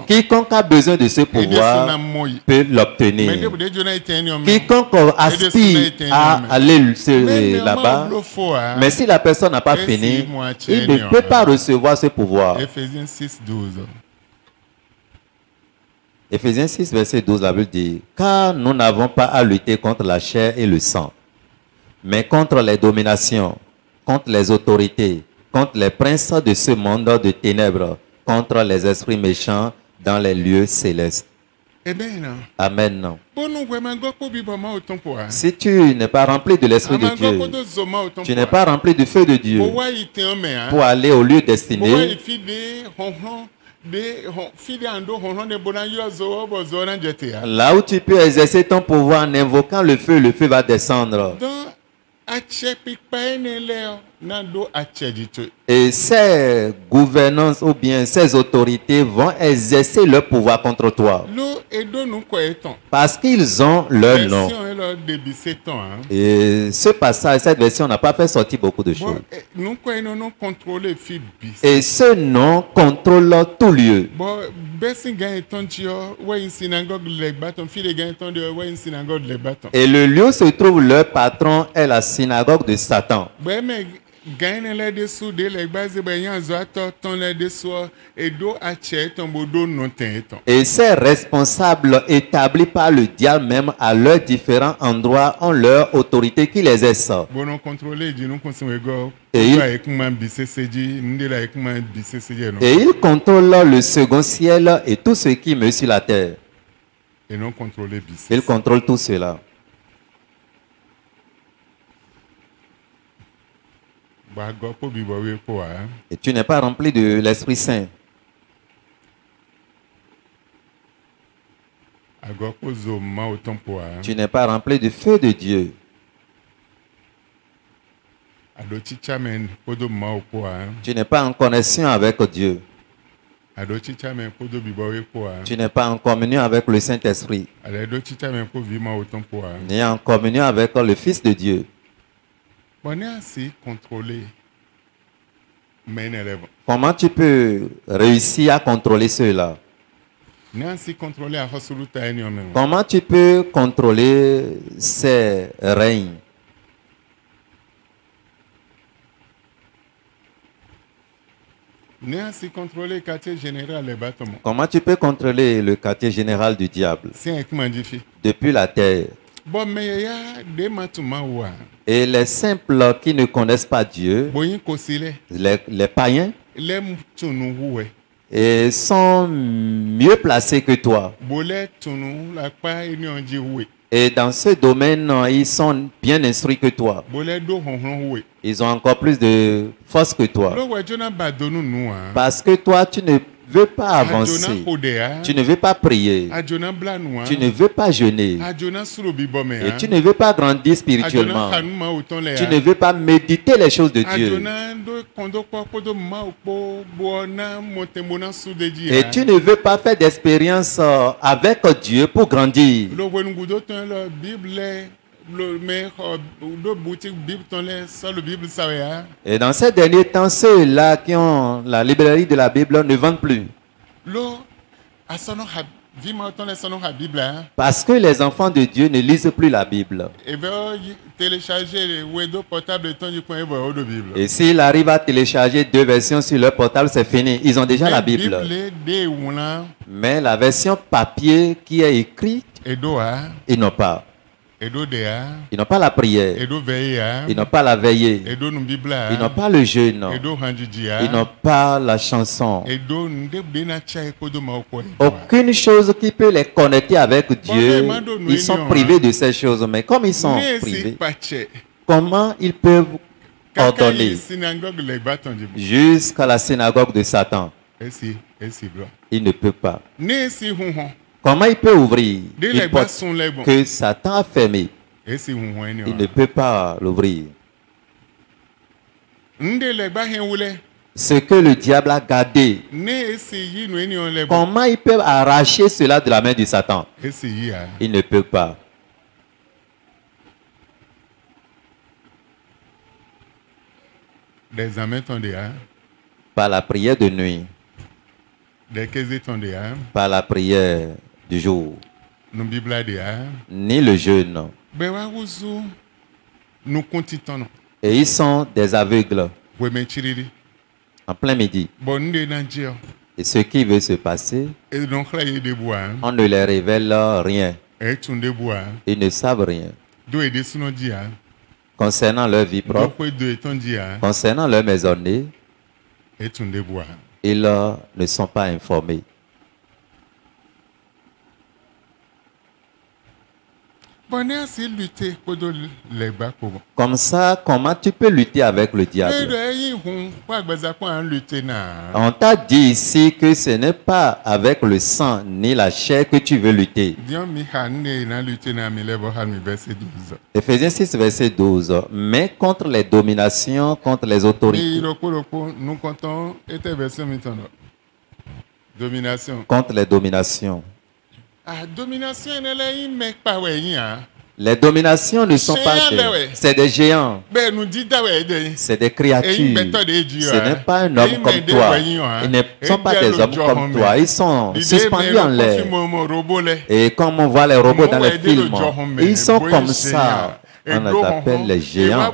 Quiconque a besoin de ce pouvoir peut l'obtenir. Quiconque aspire à aller là-bas, mais si la personne n'a pas fini, il ne peut pas recevoir ce pouvoir. Éphésiens 6, 12. Éphésiens 6, verset 12, la Bible dit, « Car nous n'avons pas à lutter contre la chair et le sang, mais contre les dominations, contre les autorités, contre les princes de ce monde de ténèbres, contre les esprits méchants dans les lieux célestes. » Amen. Si tu n'es pas rempli de l'Esprit de Dieu, tu n'es pas rempli du feu de Dieu pour aller au lieu destiné, là où tu peux exercer ton pouvoir en invoquant le feu va descendre. Et ces gouvernances ou bien ces autorités vont exercer leur pouvoir contre toi. Parce qu'ils ont leur nom. Et ce passage, cette version n'a pas fait sortir beaucoup de choses. Et ce nom contrôle tout lieu. Et le lieu où se trouve leur patron est la synagogue de Satan. Et ces responsables établis par le diable même à leurs différents endroits ont leur autorité qui les exerce. Et ils contrôlent le second ciel et tout ce qui meurt sur la terre. Ils contrôlent tout cela. Et tu n'es pas rempli de l'Esprit Saint. Tu n'es pas rempli du feu de Dieu. Tu n'es pas en connexion avec Dieu. Tu n'es pas en communion avec le Saint-Esprit. Ni en communion avec le Fils de Dieu. Comment tu peux réussir à contrôler cela? Comment tu peux contrôler ces règnes? Comment tu peux contrôler le quartier général du diable depuis la terre? Et les simples qui ne connaissent pas Dieu, les païens, et sont mieux placés que toi. Et dans ce domaine, ils sont bien instruits que toi. Ils ont encore plus de force que toi. Parce que toi, tu ne veux pas avancer. Tu ne veux pas prier. Tu ne veux pas jeûner. Et tu ne veux pas grandir spirituellement. Tu ne veux pas méditer les choses de Dieu. Et tu ne veux pas faire d'expérience avec Dieu pour grandir. Et dans ces derniers temps, ceux-là qui ont la librairie de la Bible ne vendent plus. Dis-moi autant les sons la Bible. Hein? Parce que les enfants de Dieu ne lisent plus la Bible. Et bien, télécharger les Windows portables et ton du coin de Bible. Et s'ils arrivent à télécharger 2 versions sur leur portable, c'est fini. Ils ont déjà la Bible. Mais la version papier qui est écrite, ils n'ont pas. Ils n'ont pas la prière. Ils n'ont pas la veillée. Ils n'ont pas le jeûne. Ils n'ont pas la chanson. Aucune chose qui peut les connecter avec Dieu. Ils sont privés de ces choses. Mais comme ils sont privés, comment ils peuvent ordonner jusqu'à la synagogue de Satan? Ils ne peuvent pas. Comment il peut ouvrir une porte que Satan a fermée? Il ne peut pas l'ouvrir. Ce que le diable a gardé, comment il peut arracher cela de la main de Satan? Il ne peut pas. Par la prière de nuit, par la prière du jour, ni le jeûne. Et ils sont des aveugles en plein midi. Et ce qui veut se passer, on ne les révèle rien. Ils ne savent rien concernant leur vie propre, concernant leur maisonnée. Ils ne sont pas informés. Comme ça, comment tu peux lutter avec le diable? On t'a dit ici que ce n'est pas avec le sang ni la chair que tu veux lutter. Ephésiens 6, verset 12. Mais contre les dominations, contre les autorités. Contre les dominations. Les dominations ne sont pas c'est des géants. C'est des créatures. Ce n'est pas un homme comme toi. Ils ne sont pas des hommes comme toi. Ils sont suspendus en l'air. Et comme on voit les robots dans les films, ils sont comme ça. On les appelle les géants.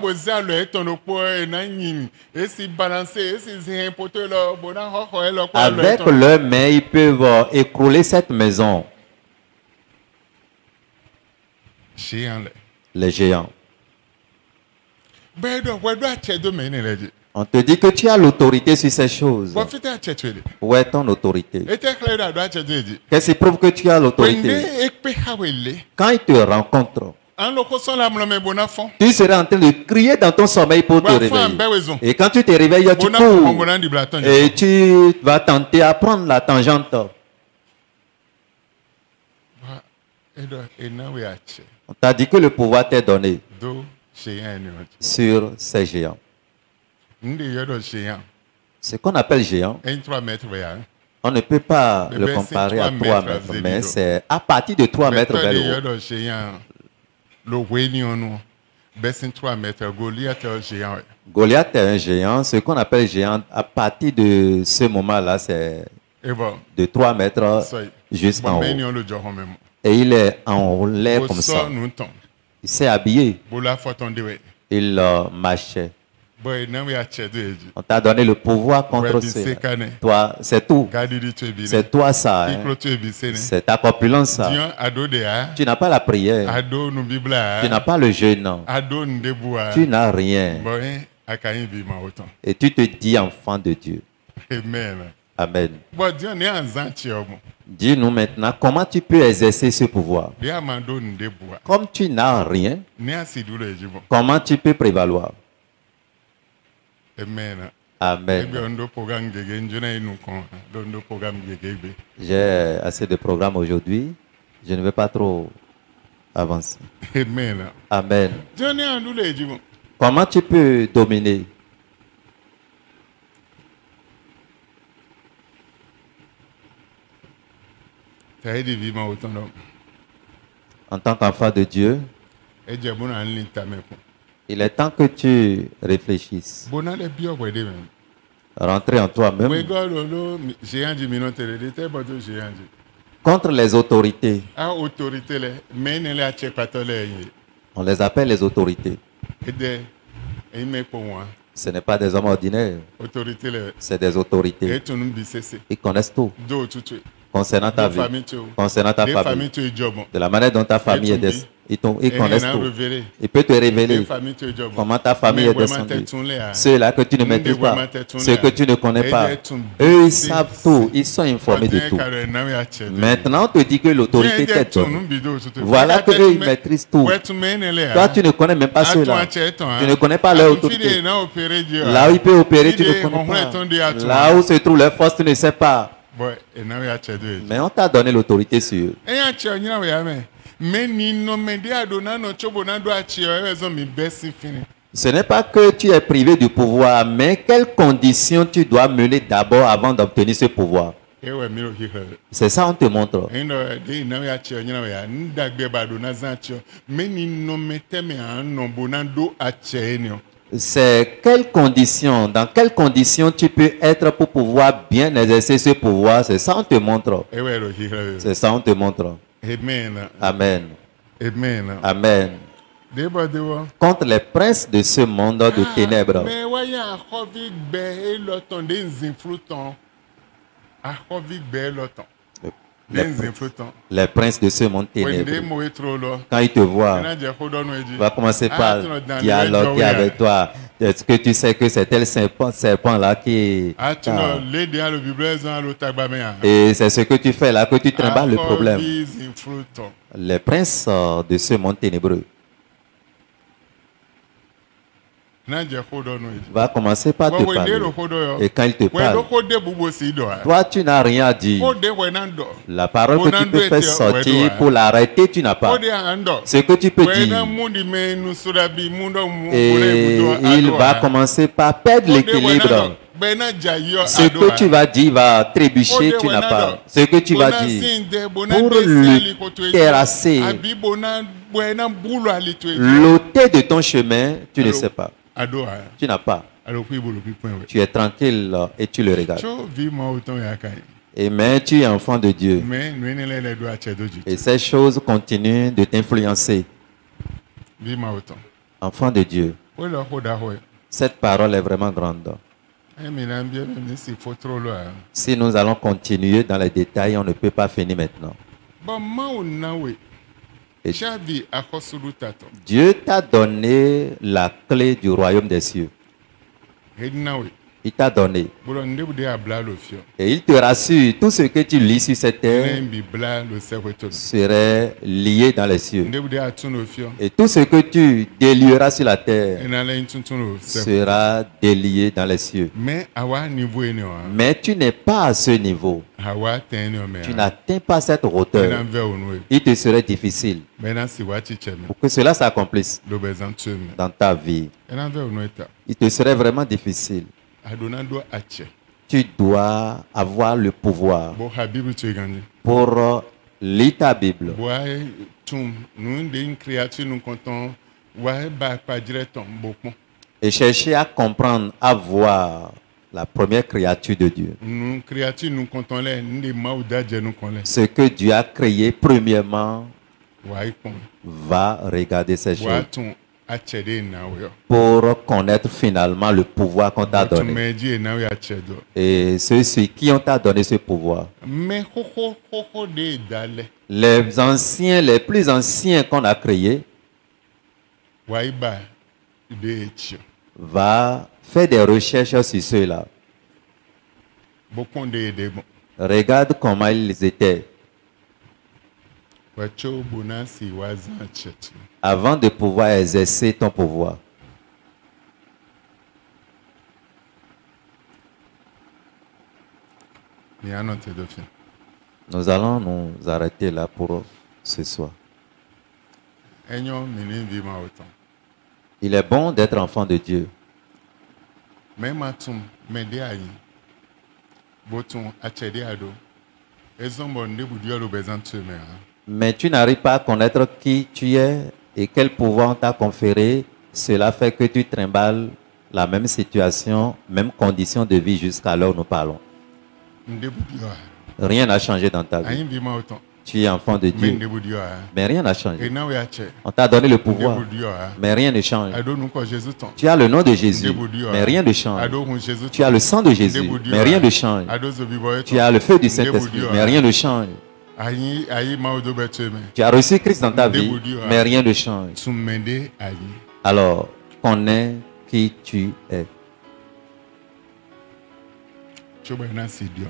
Avec leurs mains, ils peuvent écrouler cette maison. Les géants. On te dit que tu as l'autorité sur ces choses. Où est ton autorité? Qu'est-ce qui prouve que tu as l'autorité? Quand ils te rencontrent, tu seras en train de crier dans ton sommeil pour te réveiller. Et quand tu te réveilles, tu cours. Et tu vas tenter à prendre la tangente. On t'a dit que le pouvoir t'est donné sur ces géants. Ce qu'on appelle géant, on ne peut pas le comparer à 3 mètres, mais c'est à partir de 3 mètres vers le haut. Goliath est un géant. Ce qu'on appelle géant, à partir de ce moment-là, c'est de 3 mètres jusqu'en haut. Et il est en l'air comme ça. Il s'est habillé. Il marchait. On t'a donné le pouvoir contre cela. Toi, c'est tout. C'est toi ça. Hein. C'est ta corpulence ça. Tu n'as pas la prière. Tu n'as pas le jeûne. Tu n'as rien. Et tu te dis enfant de Dieu. Amen. Dis-nous maintenant comment tu peux exercer ce pouvoir. Comme tu n'as rien, comment tu peux prévaloir? Amen. J'ai assez de programmes aujourd'hui. Je ne vais pas trop avancer. Amen. Comment tu peux dominer? En tant qu'enfant de Dieu, il est temps que tu réfléchisses. Rentrer en toi-même. Contre les autorités. A autorité le mene le achekpato le yi. On les appelle les autorités. Ede ime po wa. Ce n'est pas des hommes ordinaires, Autorité le c'est des autorités. etunu bisese. Ils connaissent tout Do tutu. concernant ta Do vie, famille tu. concernant ta Des famille, familles tu jobo. de la manière dont ta famille est descendue. Ils connaissent tout. Ils peuvent te Des révéler familles tu jobo. comment ta famille est descendue. Ceux-là que tu ne maîtrises pas, ceux que tu ne connais pas, eux, ils savent tout. Ils sont informés de tout. Maintenant, on te dit que l'autorité t'est donnée. Voilà que eux, ils maîtrisent tout. Toi, tu ne connais même pas ceux-là. Tu ne connais pas leur autorité. Là où ils peuvent opérer, tu ne connais pas. Là où se trouve leur force, tu ne sais pas. Mais on t'a donné l'autorité sur eux. Ce n'est pas que tu es privé du pouvoir, mais quelles conditions tu dois mener d'abord avant d'obtenir ce pouvoir. C'est ça on te montre. C'est quelles conditions, dans quelles conditions tu peux être pour pouvoir bien exercer ce pouvoir. C'est ça on te montre. C'est ça on te montre. Amen. Amen. Amen. Amen. Contre les princes de ce monde de ténèbres. Les princes de ce monde ténébreux. Quand ils te voient, il va commencer par dialoguer avec toi. Est-ce que tu sais que c'est tel serpent-là qui... Et c'est ce que tu fais là, que tu trimbales le problème. Les princes de ce monde ténébreux. Va commencer par te parler. Et quand il te parle, toi tu n'as rien à dire. La parole que tu peux faire sortir pour l'arrêter, tu n'as pas. Ce que tu peux dire. Et il va commencer par perdre l'équilibre. Ce que tu vas dire va trébucher, tu n'as pas. Ce que tu vas dire pour le terrasser, l'ôter de ton chemin, tu ne sais pas. Tu n'as pas. Tu es tranquille et tu le regardes. Et mais tu es enfant de Dieu. Et ces choses continuent de t'influencer. Enfant de Dieu. Cette parole est vraiment grande. Si nous allons continuer dans les détails, on ne peut pas finir maintenant. Et Dieu t'a donné la clé du royaume des cieux. Il t'a donné. Et il te rassure, tout ce que tu lis sur cette terre serait lié dans les cieux. Et tout ce que tu délieras sur la terre sera délié dans les cieux. Mais tu n'es pas à ce niveau. Tu n'atteins pas cette hauteur. Il te serait difficile pour que cela s'accomplisse dans ta vie. Il te serait vraiment difficile. Tu dois avoir le pouvoir pour lire ta Bible. Et chercher à comprendre, à voir la première créature de Dieu. Ce que Dieu a créé premièrement, va regarder ces choses pour connaître finalement le pouvoir qu'on t'a donné. Et ceux qui ont t'a donné ce pouvoir. Les anciens, les plus anciens qu'on a créés, va faire des recherches sur ceux-là. Regarde comment ils étaient avant de pouvoir exercer ton pouvoir. Nous allons nous arrêter là pour ce soir. Il est bon d'être enfant de Dieu. Mais tu n'arrives pas à connaître qui tu es et quel pouvoir on t'a conféré. Cela fait que tu trimbales la même situation, même condition de vie jusqu'à l'heure où nous parlons. Rien n'a changé dans ta vie. Ayin bi ma autant. Tu es enfant de Mais Dieu, ne vous dire, mais rien n'a et changé. now we are che. On t'a donné le Ne pouvoir, vous dire, mais rien ne change. I don't know quoi Jésus ton. Tu as le nom de Jésus, mais rien ne change. I don't know Jésus. Tu as le sang de Jésus, mais rien ne change. I don't know Tu as le feu du Saint-Esprit, mais rien ne change. Ayin ma auto beteme. Tu as reçu Christ dans ta vie, mais rien ne change. Sumende ayin. Alors, connais qui tu es. Choba na sidio.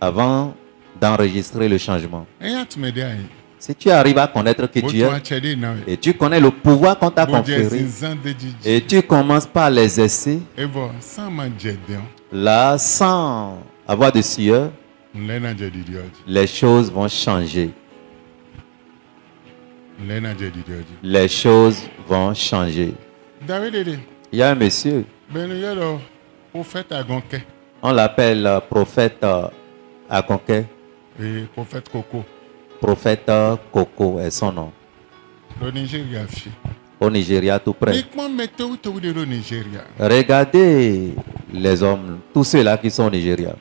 Avant d'enregistrer le changement. Eya tumede ayin. Si tu arrives à connaître qui tu Boto es, achede na. et tu connais le pouvoir qu'on t'a Bodje conféré, zinzan de jiji. et tu commences par l'exercer, Evo sans man jedon. là, sans avoir de sueur, Nlena jedidi oji. les choses vont changer. Nlena jedidi oji. Les choses vont changer. David Il y a un monsieur, benu yelo prophète agonke on l'appelle prophète Akonke. et prophète Coco. Prophète Coco est son nom. Le Nigeria fi. Au Nigeria, tout près. Uniquement mettez où de le Nigeria. Regardez les hommes, tous ceux-là qui sont au Nigeria.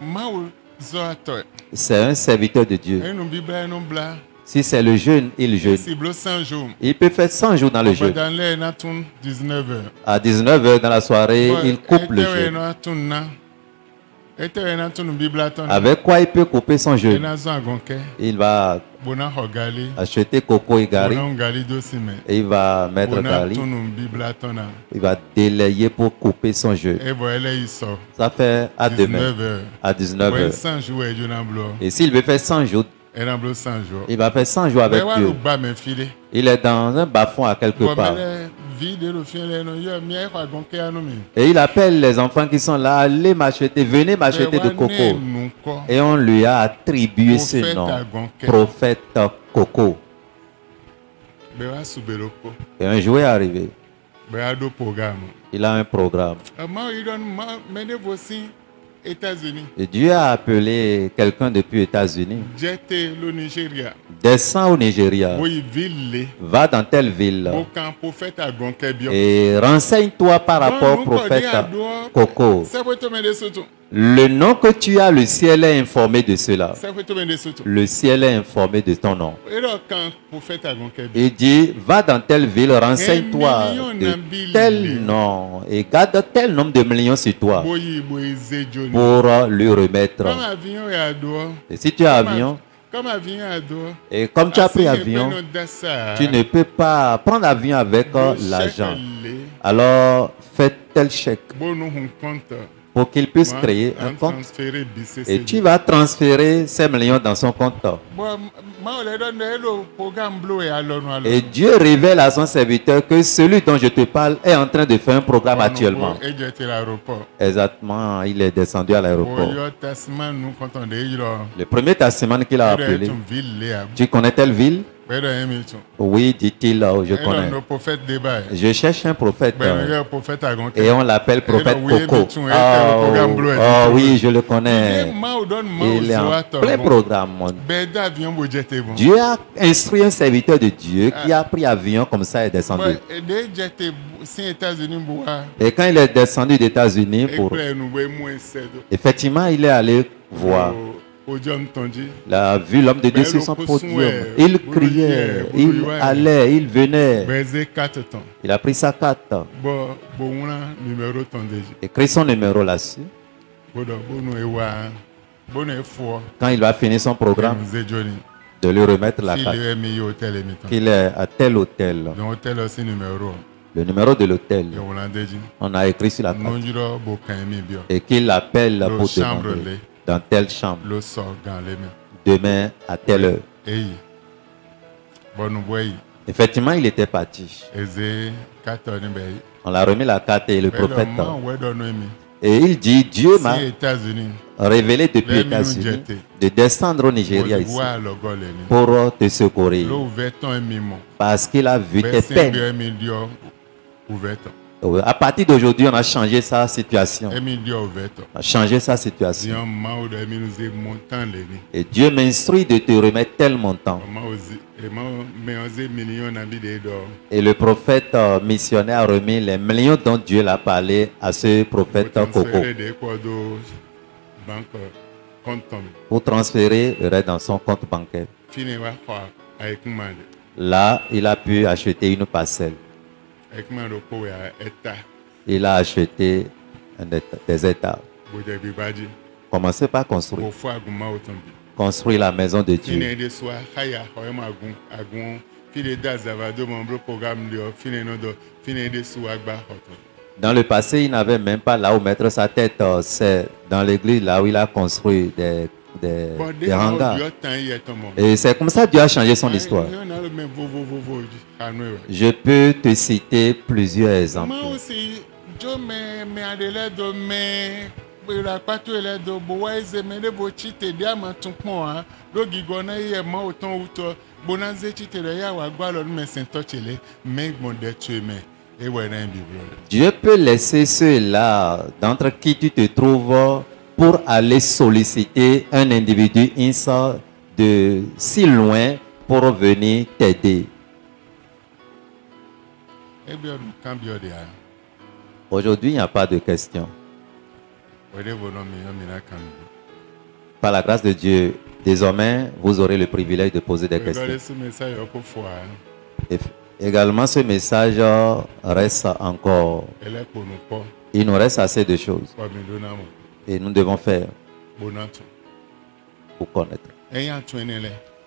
Maou zoato. C'est un serviteur de Dieu. Enu bibla enu bla. Si c'est le jeûne, il jeûne. Cible 100 jours. Il peut faire 100 jours dans le jeûne. Dans les natun 19h. À 19h dans la soirée, il coupe le jeûne. Avec quoi il peut couper son jeûne? Il va acheter coco et gari et il va mettre gari. Il va délayer pour couper son jeûne. Ça fait à demain, à 19h. Et s'il veut faire 100 jours, il va faire 100 jours avec Dieu. Il est dans un bas-fond à quelque part. Et il appelle les enfants qui sont là, allez m'acheter, venez m'acheter de coco. Et on lui a attribué ce nom, prophète Coco. Et un jour est arrivé. Il a un programme. Et Dieu a appelé quelqu'un depuis les États-Unis. Descends au Nigeria. Va dans telle ville. Et renseigne-toi par rapport au prophète Coco. Le nom que tu as, le ciel est informé de cela. Le ciel est informé de ton nom. Il dit, va dans telle ville, renseigne-toi de tel nom et garde tel nombre de millions sur toi pour lui remettre. Et si tu as avion, et comme tu as pris avion, tu ne peux pas prendre avion avec l'argent. Alors, fais tel chèque pour qu'il puisse créer un compte. Et tu vas transférer ces millions dans son compte. Et Dieu révèle à son serviteur que celui dont je te parle est en train de faire un programme actuellement. Exactement, il est descendu à l'aéroport. Le premier taximan qu'il a appelé, tu connais telle ville? Oui, dit-il, je connais. Je cherche un prophète et on l'appelle prophète Coco. Oh oui, je le connais. Il est en plein programme. Dieu a instruit un serviteur de Dieu qui a pris avion comme ça et est descendu. Et quand il est descendu des États-Unis, effectivement, il est allé voir. Il a vu l'homme de Dieu sur son podium. Il criait, il allait, il venait. Il a pris sa carte. Écrit son numéro là-dessus. Quand il va finir son programme, de lui remettre la carte. Qu'il est à tel hôtel. Le numéro de l'hôtel. On a écrit sur la carte. Et qu'il appelle pour demander. Dans telle chambre. Demain à telle heure. Effectivement, il était parti. On l'a remis la carte et le prophète. Et il dit, Dieu m'a révélé depuis les États-Unis de descendre au Nigeria ici pour te secourir. Parce qu'il a vu tes peines. À partir d'aujourd'hui, on a changé sa situation. On a changé sa situation. Et Dieu m'instruit de te remettre tel montant. Et le prophète missionnaire a remis les millions dont Dieu l'a parlé à ce prophète Coco. compte tombe. pour transférer le reste dans son compte bancaire. Fini wa kwa avec mande. Là, il a pu acheter une parcelle. Avec mande ko ya eta. Il a acheté des états. Bode bibaji. Commencez par construire. Ko fo aguma otombi. Construire la maison de Dieu. Fini de soa haya hoema agun. Fini da zavado mon programme de fini no do fini de soa agba hoto. Dans le passé, il n'avait même pas là où mettre sa tête. C'est dans l'église là où il a construit des hangars. Et c'est comme ça que Dieu a changé son histoire. Je peux te citer plusieurs exemples. Moi aussi, je me adelaide mais la pâte est de boise mais de bochite diamant ton point logi gona ye ma autant auto bonanze chite de ya wa gwa lo me sentochele mais mon de tu me et voilà un bible. Dieu peut laisser ceux-là d'entre qui tu te trouves pour aller solliciter un individu instant de si loin pour venir t'aider. Et bien quand bien de Aujourd'hui, il n'y a pas de question. Regardez Par la grâce de Dieu, désormais, vous aurez le privilège de poser des questions. ce message au fois. Et également, ce message reste encore. Elle est pour nous pas. Il nous reste assez de choses. Pas me donner Et nous devons faire bonato. pour connaître. Ayant tué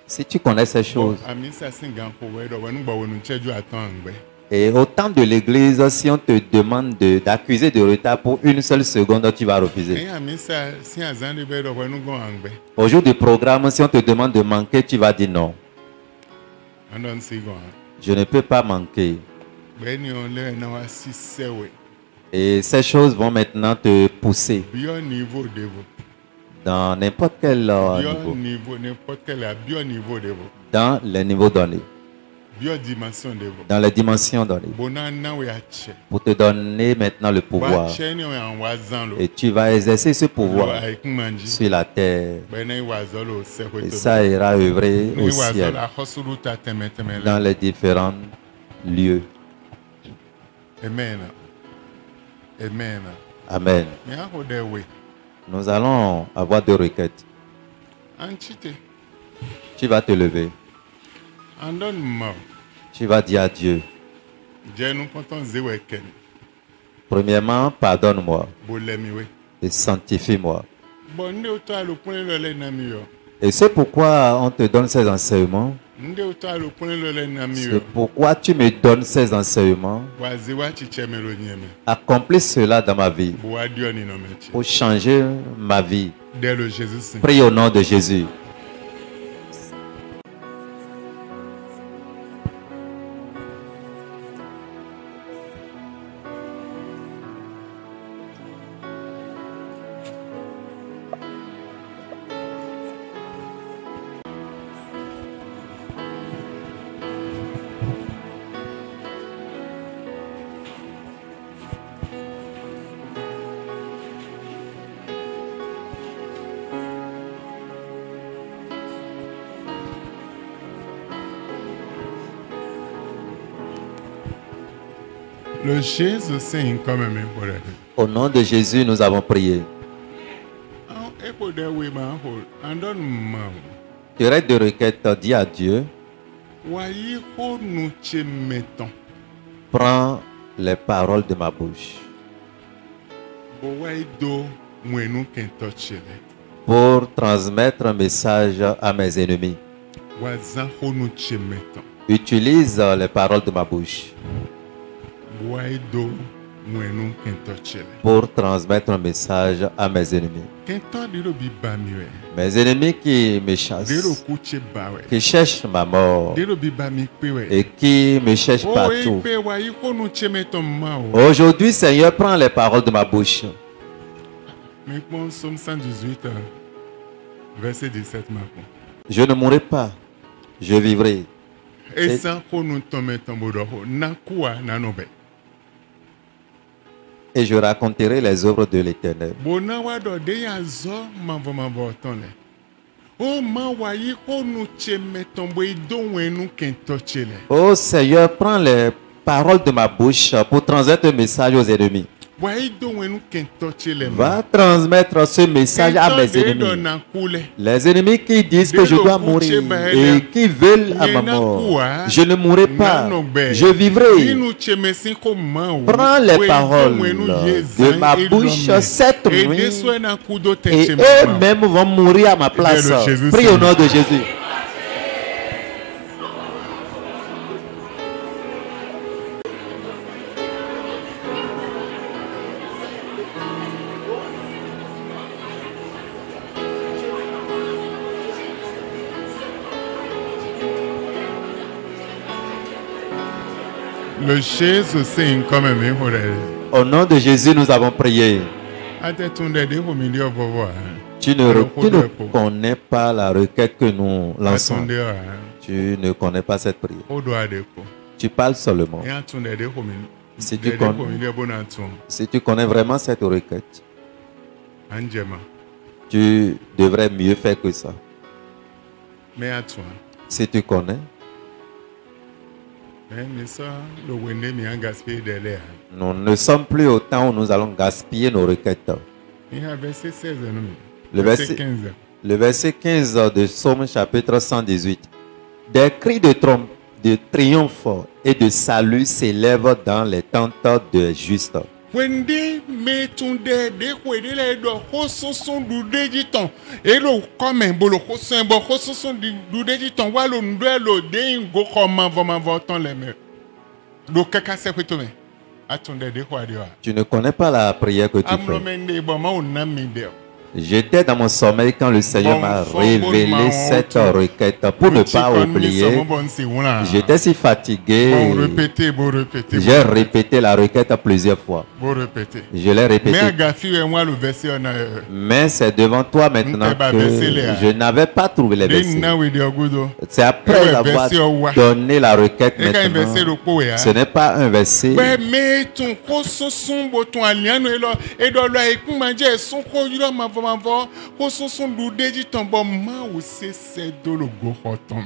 Si tu connais ces choses, ami ça singan pour ouais donc nous ba wonu cheju attendre. et au temps de l'église, si on te demande d'accuser de retard pour une seule seconde, tu vas refuser. Ayant ami ça si azan de be donc nous go angbe. Au jour du programme, si on te demande de manquer, tu vas dire non. Andon si go. Je ne peux pas manquer. Ben on le na wa si sewe. Et ces choses vont maintenant te pousser Bio niveau de vous. dans n'importe quel Bio niveau, niveau n'importe quel bio niveau de vous. dans les niveaux donnés, Bio dimension de vous. dans les dimensions données, Bonana we ache. pour te donner maintenant le pouvoir. Wa cheni we en wazan lo. Et tu vas exercer ce pouvoir Avec manji. sur la terre. Ben na wazalo se ko Et to. ça ira œuvrer Ni au ciel, wazalo a hosulu ta temeteme. dans les différents lieux. Amen. Amen. Amen. Mais à quoi de oui. Nous allons avoir deux requêtes. Anchite. Tu vas te lever. Andon ma. Tu vas dire à Dieu, Je nous comptons zewe ken. premièrement, pardonne-moi Bolemi we. et sanctifie-moi. Bon nde o to alopun lo le na mi yo. Et c'est pourquoi on te donne ces enseignements. Nde o to alopun lo le na mi C'est yo. pourquoi tu me donnes ces enseignements. Wa zewa chiche me lo nyeme. Accomplis cela dans ma vie Bo wa dio ni no mechi. pour changer ma vie. Dès le Jésus Saint. Prie au nom de Jésus. Le Jésus Saint quand même important. Au nom de Jésus, nous avons prié. E ko de we ma ho. Andon ma. Tu aurais deux requêtes, dis à Dieu, Wa yi ho nu che meton. prends les paroles de ma bouche Bo wa do mwenu ken to chele. pour transmettre un message à mes ennemis. Wa zan ho nu che meton. Utilise les paroles de ma bouche Bo wa do mwenu ken to chele. pour transmettre un message à mes ennemis. Ken to di lo bi ba mi we. Mes ennemis qui me Di lo chassent, ku che ba we. qui cherchent ma mort Di lo bi ba mi pe we. et qui me cherchent Oh, partout. pe wa yi ho nu che meton ma o. Aujourd'hui, Seigneur, prends les paroles de ma bouche. Mais bon, Somme 118, verset 17 maintenant. Je ne mourrai pas, je vivrai. Et ça, on nous tombe tombe na quoi na nobe. Et je raconterai les œuvres de l'Éternel. Bona wa do de ya zo mavo tonle. O ma wa yi ko nu che metombo ido wenu kento chele. Oh Seigneur, prends les paroles de ma bouche pour transmettre un message aux ennemis. Va transmettre ce message à mes ennemis. Les ennemis qui disent que je dois mourir et qui veulent à ma mort. Je ne mourrai pas, je vivrai. Prends les paroles de ma bouche cette nuit et eux-mêmes vont mourir à ma place. Prie au nom de Jésus. Au nom de Jésus, nous avons prié. Tu ne connais pas la requête que nous lançons. Tu ne connais pas cette prière. Tu parles seulement. Si tu connais vraiment cette requête, tu devrais mieux faire que ça. Si tu connais, nous ne sommes plus au temps où nous allons gaspiller nos requêtes. Le verset 15 de Psaume chapitre 118. Des cris de triomphe et de salut s'élèvent dans les tentes des justes. Tu ne connais pas la prière que tu fais. J'étais dans mon sommeil quand le Seigneur m'a révélé cette requête pour ne pas oublier. J'étais si fatigué. J'ai répété la requête plusieurs fois. Je l'ai répété. Mais c'est devant toi maintenant que je n'avais pas trouvé les versets. C'est après avoir donné la requête maintenant. Ce n'est pas un verset.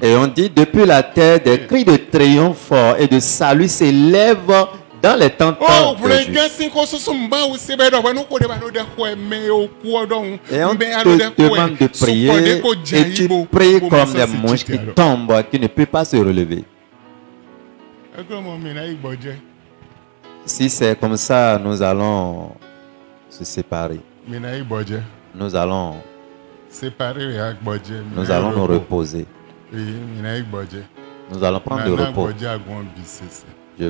Et on dit depuis la terre des cris de triomphe et de salut s'élèvent dans les tentes des justes. Et on te demande de prier et tu pries comme des mouches qui tombent, qui ne peuvent pas se relever. Si c'est comme ça, nous allons se séparer. Nous allons nous reposer. Nous allons prendre du repos. Je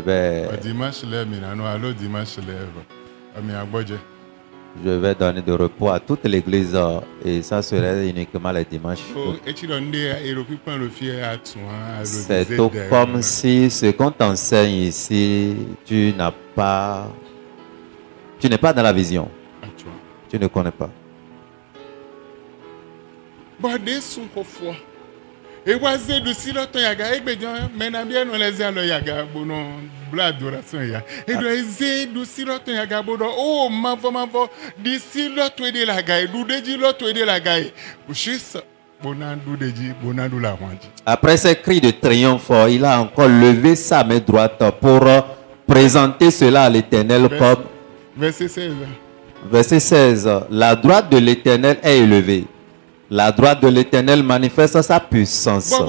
vais donner du repos à toute l'église et ça serait uniquement les dimanches. C'est tout comme si ce qu'on t'enseigne ici, tu n'es pas dans la vision. Tu ne connais pas. Après ces cris de triomphe, il a encore levé sa main droite pour présenter cela à l'Éternel comme... Verset 16. La droite de l'Éternel est élevée. La droite de l'Éternel manifeste sa puissance. La main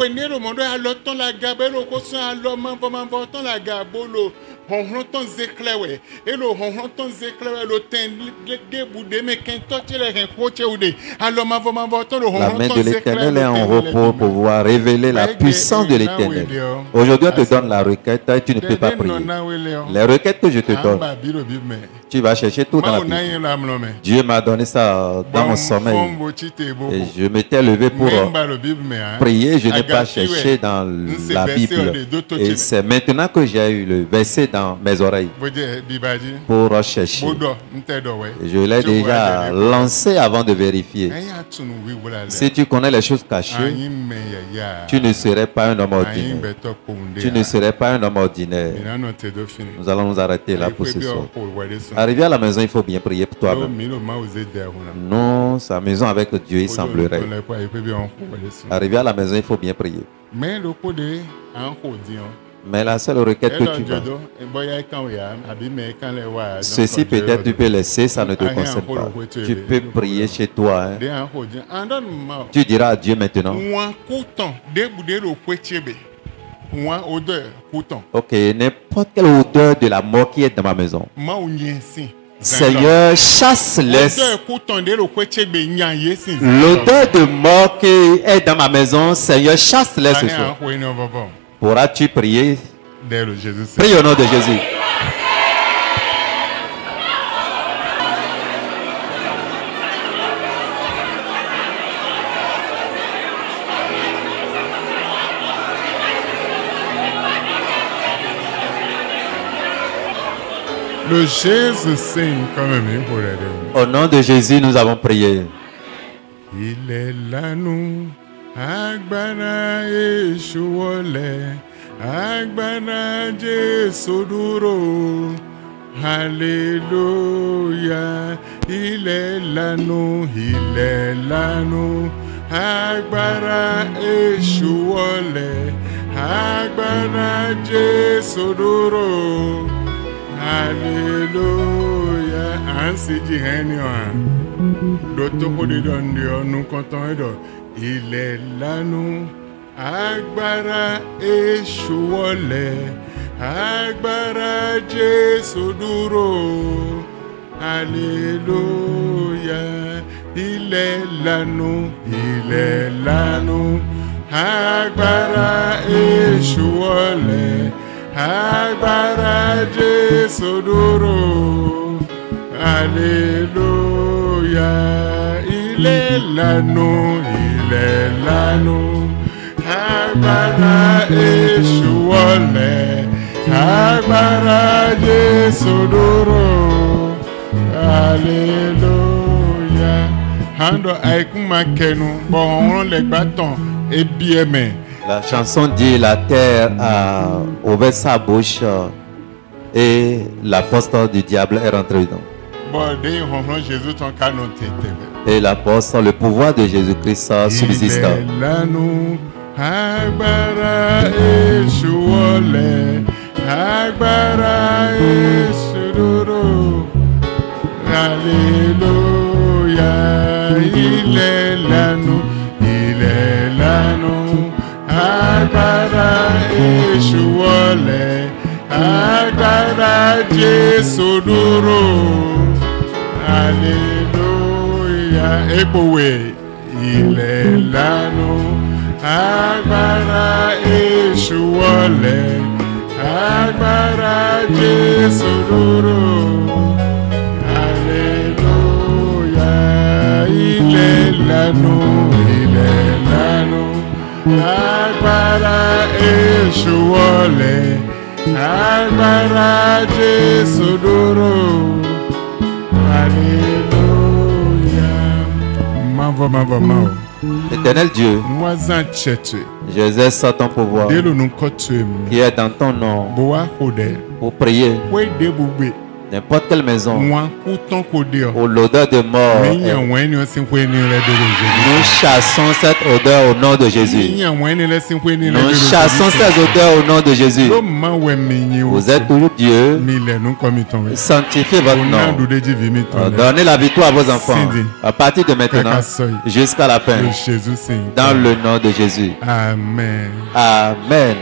de l'Éternel est en repos pour pouvoir révéler la puissance de l'Éternel. Aujourd'hui, on te donne la requête et tu ne peux pas prier. Les requêtes que je te donne, tu vas chercher tout dans la Bible. Dieu m'a donné ça dans mon sommeil. Et je m'étais levé pour prier. Je n'ai pas cherché dans la Bible. Et c'est maintenant que j'ai eu le verset dans mes oreilles pour chercher. Et je l'ai déjà lancé avant de vérifier. Si tu connais les choses cachées, tu ne serais pas un homme ordinaire. Tu ne serais pas un homme ordinaire. Nous allons nous arrêter là pour ce soir. Arrivé à la maison, il faut bien prier pour toi-même. Non, sa maison avec Dieu, il semblerait. Arrivé à la maison, il faut bien prier. Mais la seule requête que tu as, ceci peut-être tu peux laisser, ça ne te concerne pas. Tu peux prier chez toi. Hein. Tu diras à Dieu maintenant. Ok, n'importe quelle odeur de la mort qui est dans ma maison. Seigneur, chasse-les. L'odeur de mort qui est dans ma maison, Seigneur, chasse-les ce soir. Pourras-tu prier? Prie au nom de Jésus. Le Jésus sing quand même pour aider. Au nom de Jésus, nous avons prié. Il est là nous, Agbana Yeshuole, Agbana Jesoduro. Alléluia, il est là nous, Agbana Yeshuole, Agbana Jesoduro. Alléluia. Ainsi dit Réunion. D'autres de donner, nous comptons. Il est là, nous. Agbara Eshouole. Agbara Jesoduro. Alléluia. Il est là, nous. Agbara Eshouole. Agbara Jesoduro. Alléluia. Il est là, nous. Agbara Eshouole. Agbara Jesoduro. Alléluia. Hando aikuma kenu. Bon, on les bâtons et bien mais. La chanson dit la terre a ouvert sa bouche et la force du diable est rentrée dedans. Et la force, le pouvoir de Jésus-Christ subsiste. Alléluia, il est là nous, Agbara Eshouole, Agbara Jesoduro. Alléluia. Ebowe, il est là nous. Agbara Eshouole, Agbara Jesoduro. Alléluia. Il est là nous. Agbara Eshouole, Agbara Jesoduro. Alléluia. Mavo. Éternel Dieu, j'exerce ton pouvoir qui est dans ton nom pour prier. N'importe quelle maison où l'odeur de mort est. Nous chassons cette odeur au nom de Jésus. Nous chassons cette odeur au nom de Jésus. Vous êtes toujours Dieu. Sanctifiez votre nom. Donnez la victoire à vos enfants à partir de maintenant jusqu'à la fin. Dans le nom de Jésus. Amen. Amen.